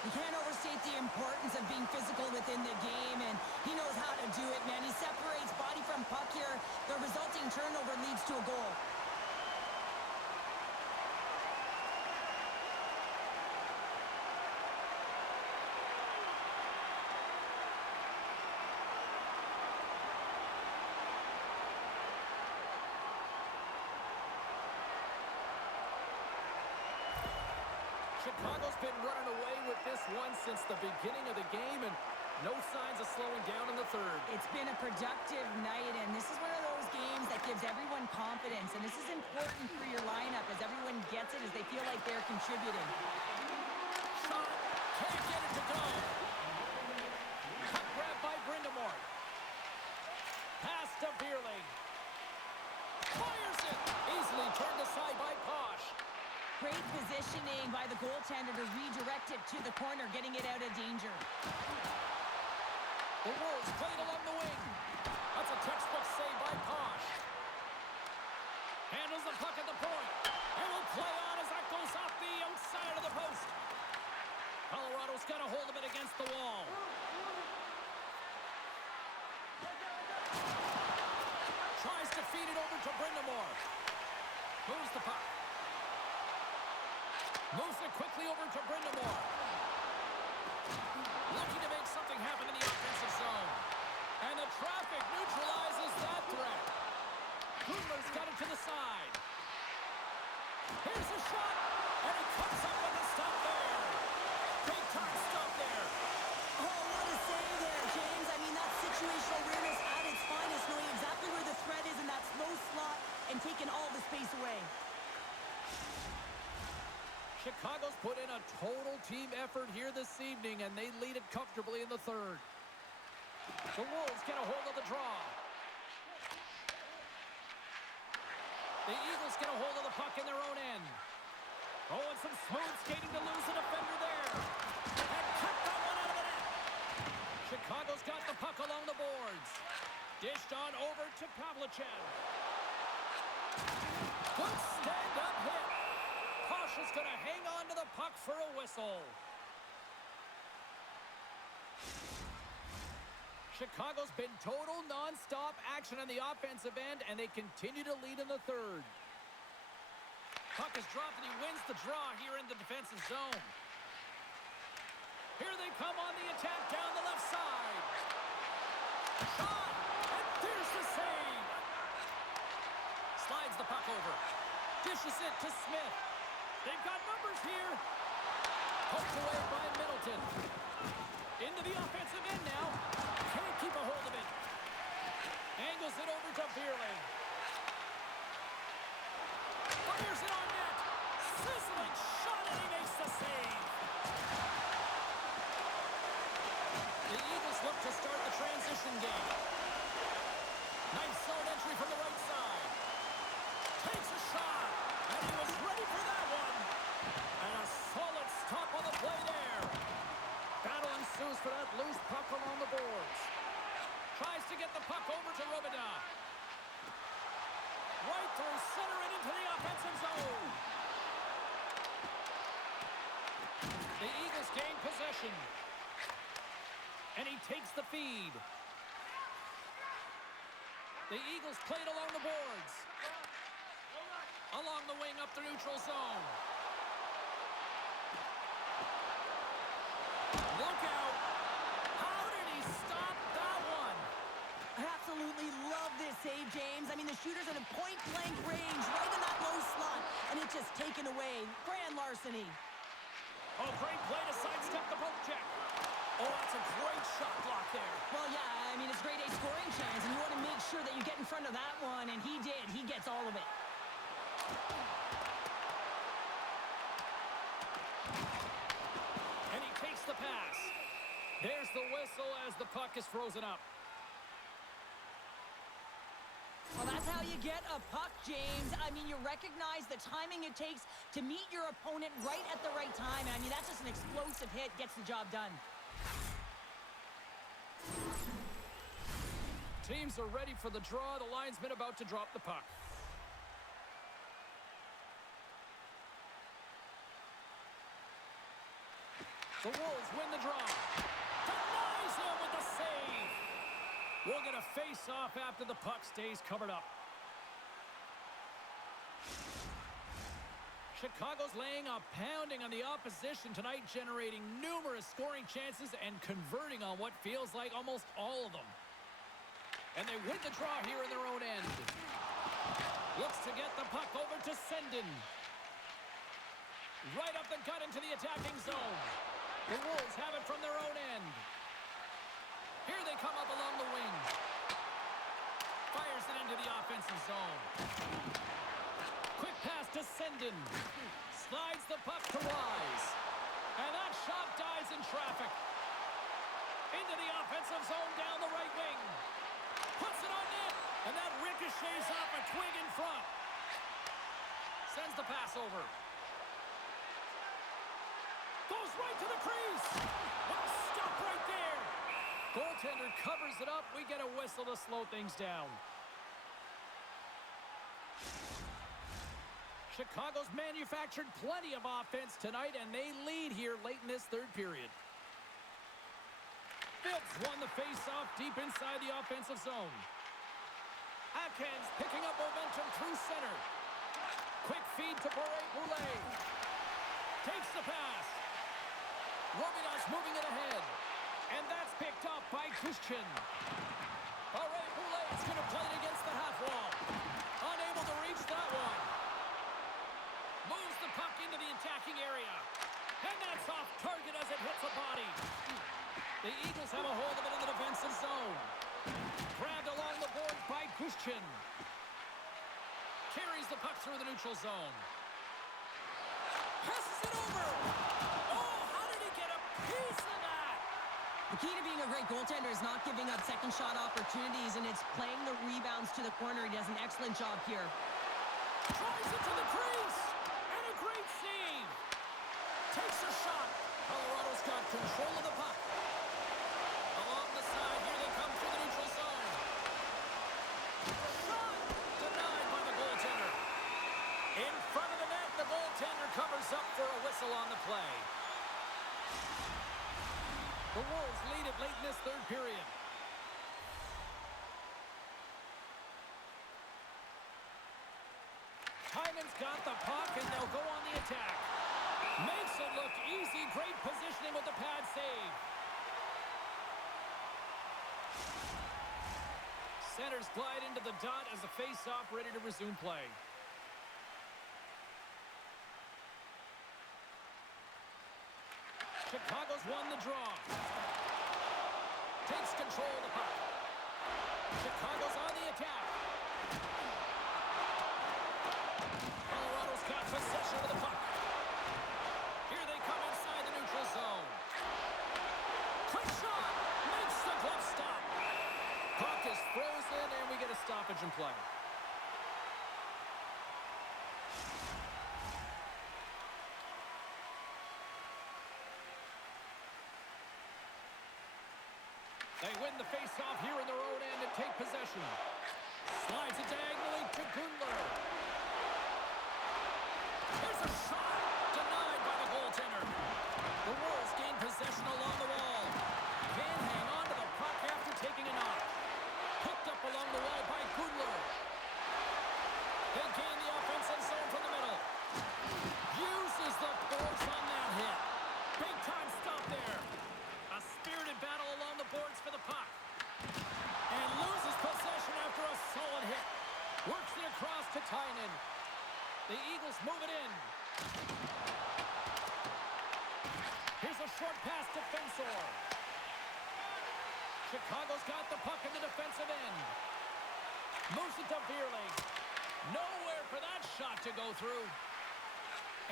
You can't overstate the importance of being physical within the game, and he knows how to do it, man. He separates body from puck here. The resulting turnover leads to a goal. Chicago's been running away with this one since the beginning of the game, and no signs of slowing down in the third. It's been a productive night, and this is one of those games that gives everyone confidence, and this is important for your lineup as everyone gets it, as they feel like they're contributing. Shot, can't get it to go. Cut grab by Brindamore. Pass to Beerling. Fires it. Easily turned aside by Posh. Great positioning by the goaltender to redirect it to the corner, getting it out of danger. The Wolves played along the wing. That's a textbook save by Posh. Handles the puck at the point. And will play on as that goes off the outside of the post. Colorado's got a hold of it against the wall. Tries to feed it over to Brindamore. Moves the puck. Moves it quickly over to Brindamore. Looking to make something happen in the offensive zone. And the traffic neutralizes that threat. Cooper's got it to the side. Here's a shot. And he comes up with a stop there. Big time stop there. Oh, what a save there, James. I mean, that's situational awareness at its finest, knowing exactly where the threat is in that slow slot and taking all the space away. Chicago's put in a total team effort here this evening, and they lead it comfortably in the third. The Wolves get a hold of the draw. The Eagles get a hold of the puck in their own end. Oh, and some smooth skating to lose a defender there. And cut that one out of the net. Chicago's got the puck along the boards. Dished on over to Pavlychev. Good stand-up hit. Posh is going to hang on to the puck for a whistle. Chicago's been total non-stop action on the offensive end, and they continue to lead in the third. Puck is dropped, and he wins the draw here in the defensive zone. Here they come on the attack down the left side. Shot, and there's the save. Slides the puck over. Dishes it to Smith. They've got numbers here. Poked away by Middleton. Into the offensive end now. Can't keep a hold of it. Angles it over to Bierling. Fires it on net. Sizzling shot, and he makes the save. The Eagles look to start the transition game. Nice zone entry from the right side. Takes a shot, and he was ready for that one. And a solid stop on the play there. Battle ensues for that loose puck along the boards. Tries to get the puck over to Robida. Right through center and into the offensive zone. The Eagles gain possession. And he takes the feed. The Eagles played along the boards. Along the wing up the neutral zone. Look out. How did he stop that one? I absolutely love this save, James. I mean, the shooter's in a point-blank range, right in that low slot, and it's just taken away. Grand larceny. Oh, great play to sidestep the poke check. Oh, that's a great shot block there. Well, yeah, I mean, it's grade A scoring chance, and you want to make sure that you get in front of that one, and he did. He gets all of it. And he takes the pass. There's the whistle as the puck is frozen up. Well, that's how you get a puck, James. I mean, you recognize the timing it takes to meet your opponent right at the right time. And I mean, that's just an explosive hit, gets the job done. Teams are ready for the draw. The linesman about to drop the puck. The Wolves win the draw. Denies him with the save. We'll get a face-off after the puck stays covered up. Chicago's laying a pounding on the opposition tonight, generating numerous scoring chances and converting on what feels like almost all of them. And they win the draw here in their own end. Looks to get the puck over to Sendin. Right up the gut into the attacking zone. The Wolves have it from their own end. Here they come up along the wing. Fires it into the offensive zone. Quick pass to Sendin. Slides the puck to Wise. And that shot dies in traffic. Into the offensive zone down the right wing. Puts it on net. And that ricochets off a twig in front. Sends the pass over. Goes right to the crease. Well, stop right there. Goaltender covers it up. We get a whistle to slow things down. Chicago's manufactured plenty of offense tonight, and they lead here late in this third period. Phillips won the face-off deep inside the offensive zone. Atkins picking up momentum through center. Quick feed to Boulet. Takes the pass. Robidas moving it ahead. And that's picked up by Christian. Boulet is going to play it against the half wall. Unable to reach that one. Moves the puck into the attacking area. And that's off target as it hits a body. The Eagles have a hold of it in the defensive zone. Grabbed along the boards by Christian. Carries the puck through the neutral zone. Passes it over. Oh, how did he get a piece of that? The key to being a great goaltender is not giving up second shot opportunities, and it's playing the rebounds to the corner. He does an excellent job here. Tries it to the crease. And a great save. Takes a shot. Colorado's got control of the puck. Along the side, here they come through the neutral zone. Shot! Denied by the goaltender. In front of the net, the goaltender covers up for a whistle on the play. The Wolves lead it late in this third period. Tynan's got the puck, and they'll go on the attack. Makes it look easy. Great positioning with the pad save. Centers glide into the dot as the face-off ready to resume play. Chicago's won the draw. Takes control of the puck. Chicago's on the attack. Colorado's got possession of the puck. Here they come inside the neutral zone. Quick shot! Makes the glove stop. Puck is frozen, and we get a stoppage in play. They win the face-off here in their own end and take possession. Slides it diagonally to Gundler. Here's a shot! Denied by the goaltender. The Wolves gain possession along the wall. Can't hang on to the puck after taking a knock. Picked up along the wall by Gundler. They gain the offensive zone from the middle. Uses the force on that hit. Big time stop there. A spirited battle along the boards for the puck. And loses possession after a solid hit. Works it across to Tynan. The Eagles move it in. Here's a short pass to Fensor. Chicago's got the puck in the defensive end. Moves it to Vierling. Nowhere for that shot to go through.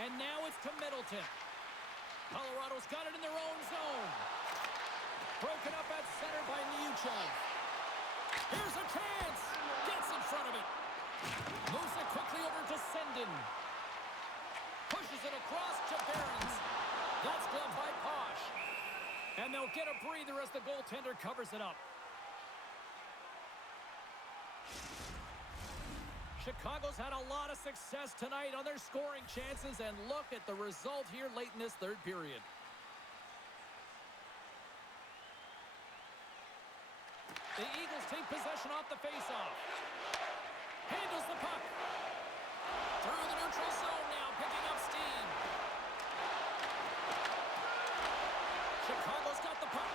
And now it's to Middleton. Colorado's got it in their own zone. Broken up at center by Neuchel. Here's a chance. Gets in front of it. Moves it quickly over to Sendin. Pushes it across to Behrens. That's gloved by Posh. And they'll get a breather as the goaltender covers it up. Chicago's had a lot of success tonight on their scoring chances, and look at the result here late in this third period. The Eagles take possession off the faceoff. Handles the puck. Through the neutral zone now, picking up steam. Chicago's got the puck.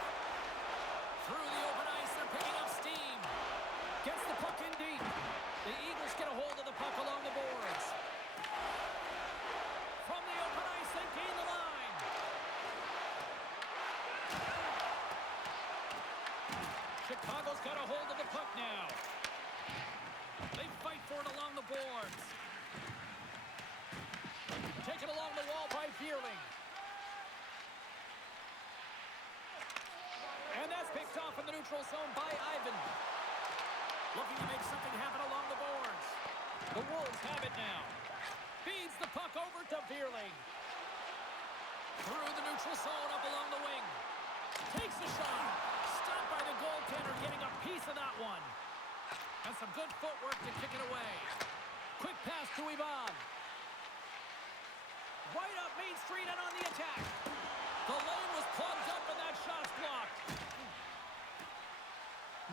Through the open ice, they're picking up steam. Gets the puck in deep. The Eagles get a hold of the puck along the boards. From the open ice, they gain the line. Chicago's got a hold of the puck now. They fight for it along the boards. Taken along the wall by Vierling. And that's picked off in the neutral zone by Ivan. Looking to make something happen along the boards. The Wolves have it now. Feeds the puck over to Vierling. Through the neutral zone, up along the wing. Takes a shot. Stopped by the goaltender, getting a piece of that one. And some good footwork to kick it away. Quick pass to Ivan. Right up Main Street and on the attack. The lane was plugged up and that shot's blocked.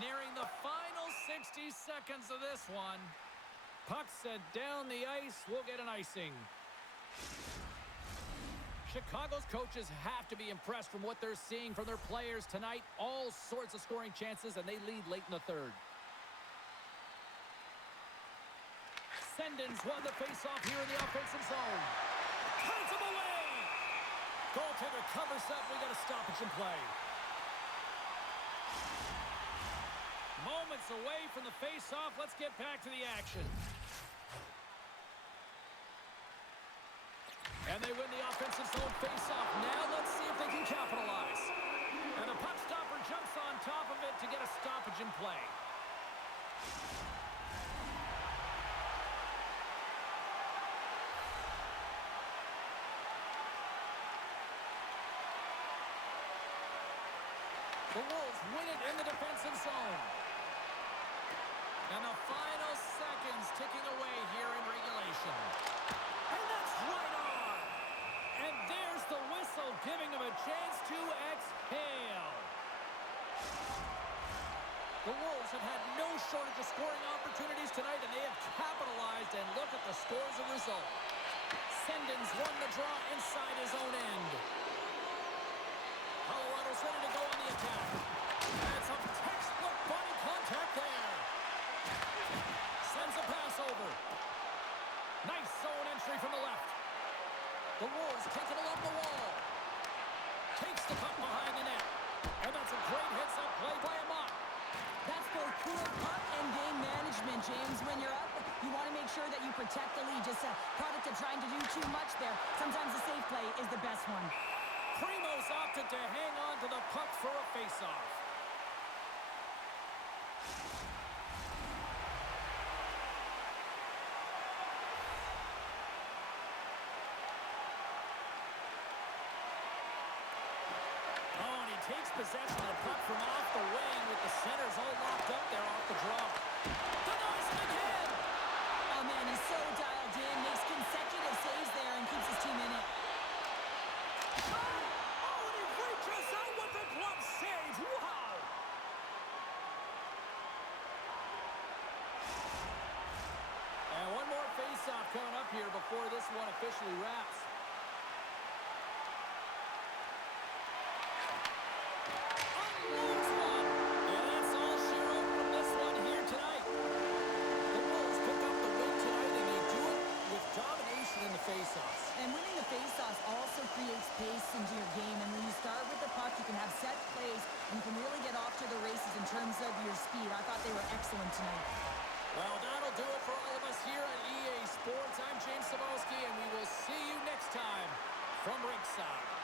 Nearing the final 60 seconds of this one. Puck sent down the ice. We'll get an icing. Chicago's coaches have to be impressed from what they're seeing from their players tonight. All sorts of scoring chances, and they lead late in the third. Sendin's won the faceoff here in the offensive zone. Turns him away. Goaltender covers up. We got a stoppage in play. Moments away from the face-off. Let's get back to the action. And they win the offensive zone face-off. Now let's see if they can capitalize. And the puck stopper jumps on top of it to get a stoppage in play. The Wolves win it in the defensive zone. And the final seconds ticking away here in regulation. And that's right on. And there's the whistle, giving them a chance to exhale. The Wolves have had no shortage of scoring opportunities tonight, and they have capitalized. And look at the score as a result. Sendens won the draw inside his own end. Colorado's ready to go on the attack. And some textbook body contact there. Sends a pass over. Nice zone entry from the left. The Wolves take it along the wall. Takes the puck behind the net. And that's a great hits-up play by Amat. That's both poor puck and game management, James. When you're up, you want to make sure that you protect the lead. Just a product of trying to do too much there. Sometimes the safe play is the best one. Primo's opted to hang on to the puck for a face-off. Oh, and he takes possession of the puck from off the wing with the centers all locked up there off the draw. Denies him again! Oh, man, he's so dialed in. Makes consecutive saves there and keeps his team in it. Oh, and he reaches out with the glove save. Wow! And one more face-off coming up here before this one officially wraps. Unloads one. And that's all she wrote from this one here tonight. The Wolves pick up the win tonight, and they do it with domination in the face-offs. And winning the faceoffs also creates pace into your game. And when you start with the puck, you can have set plays, and you can really get off to the races in terms of your speed. I thought they were excellent tonight. Well, that'll do it for all of us here at EA Sports. I'm James Cebulski, and we will see you next time from Rinkside.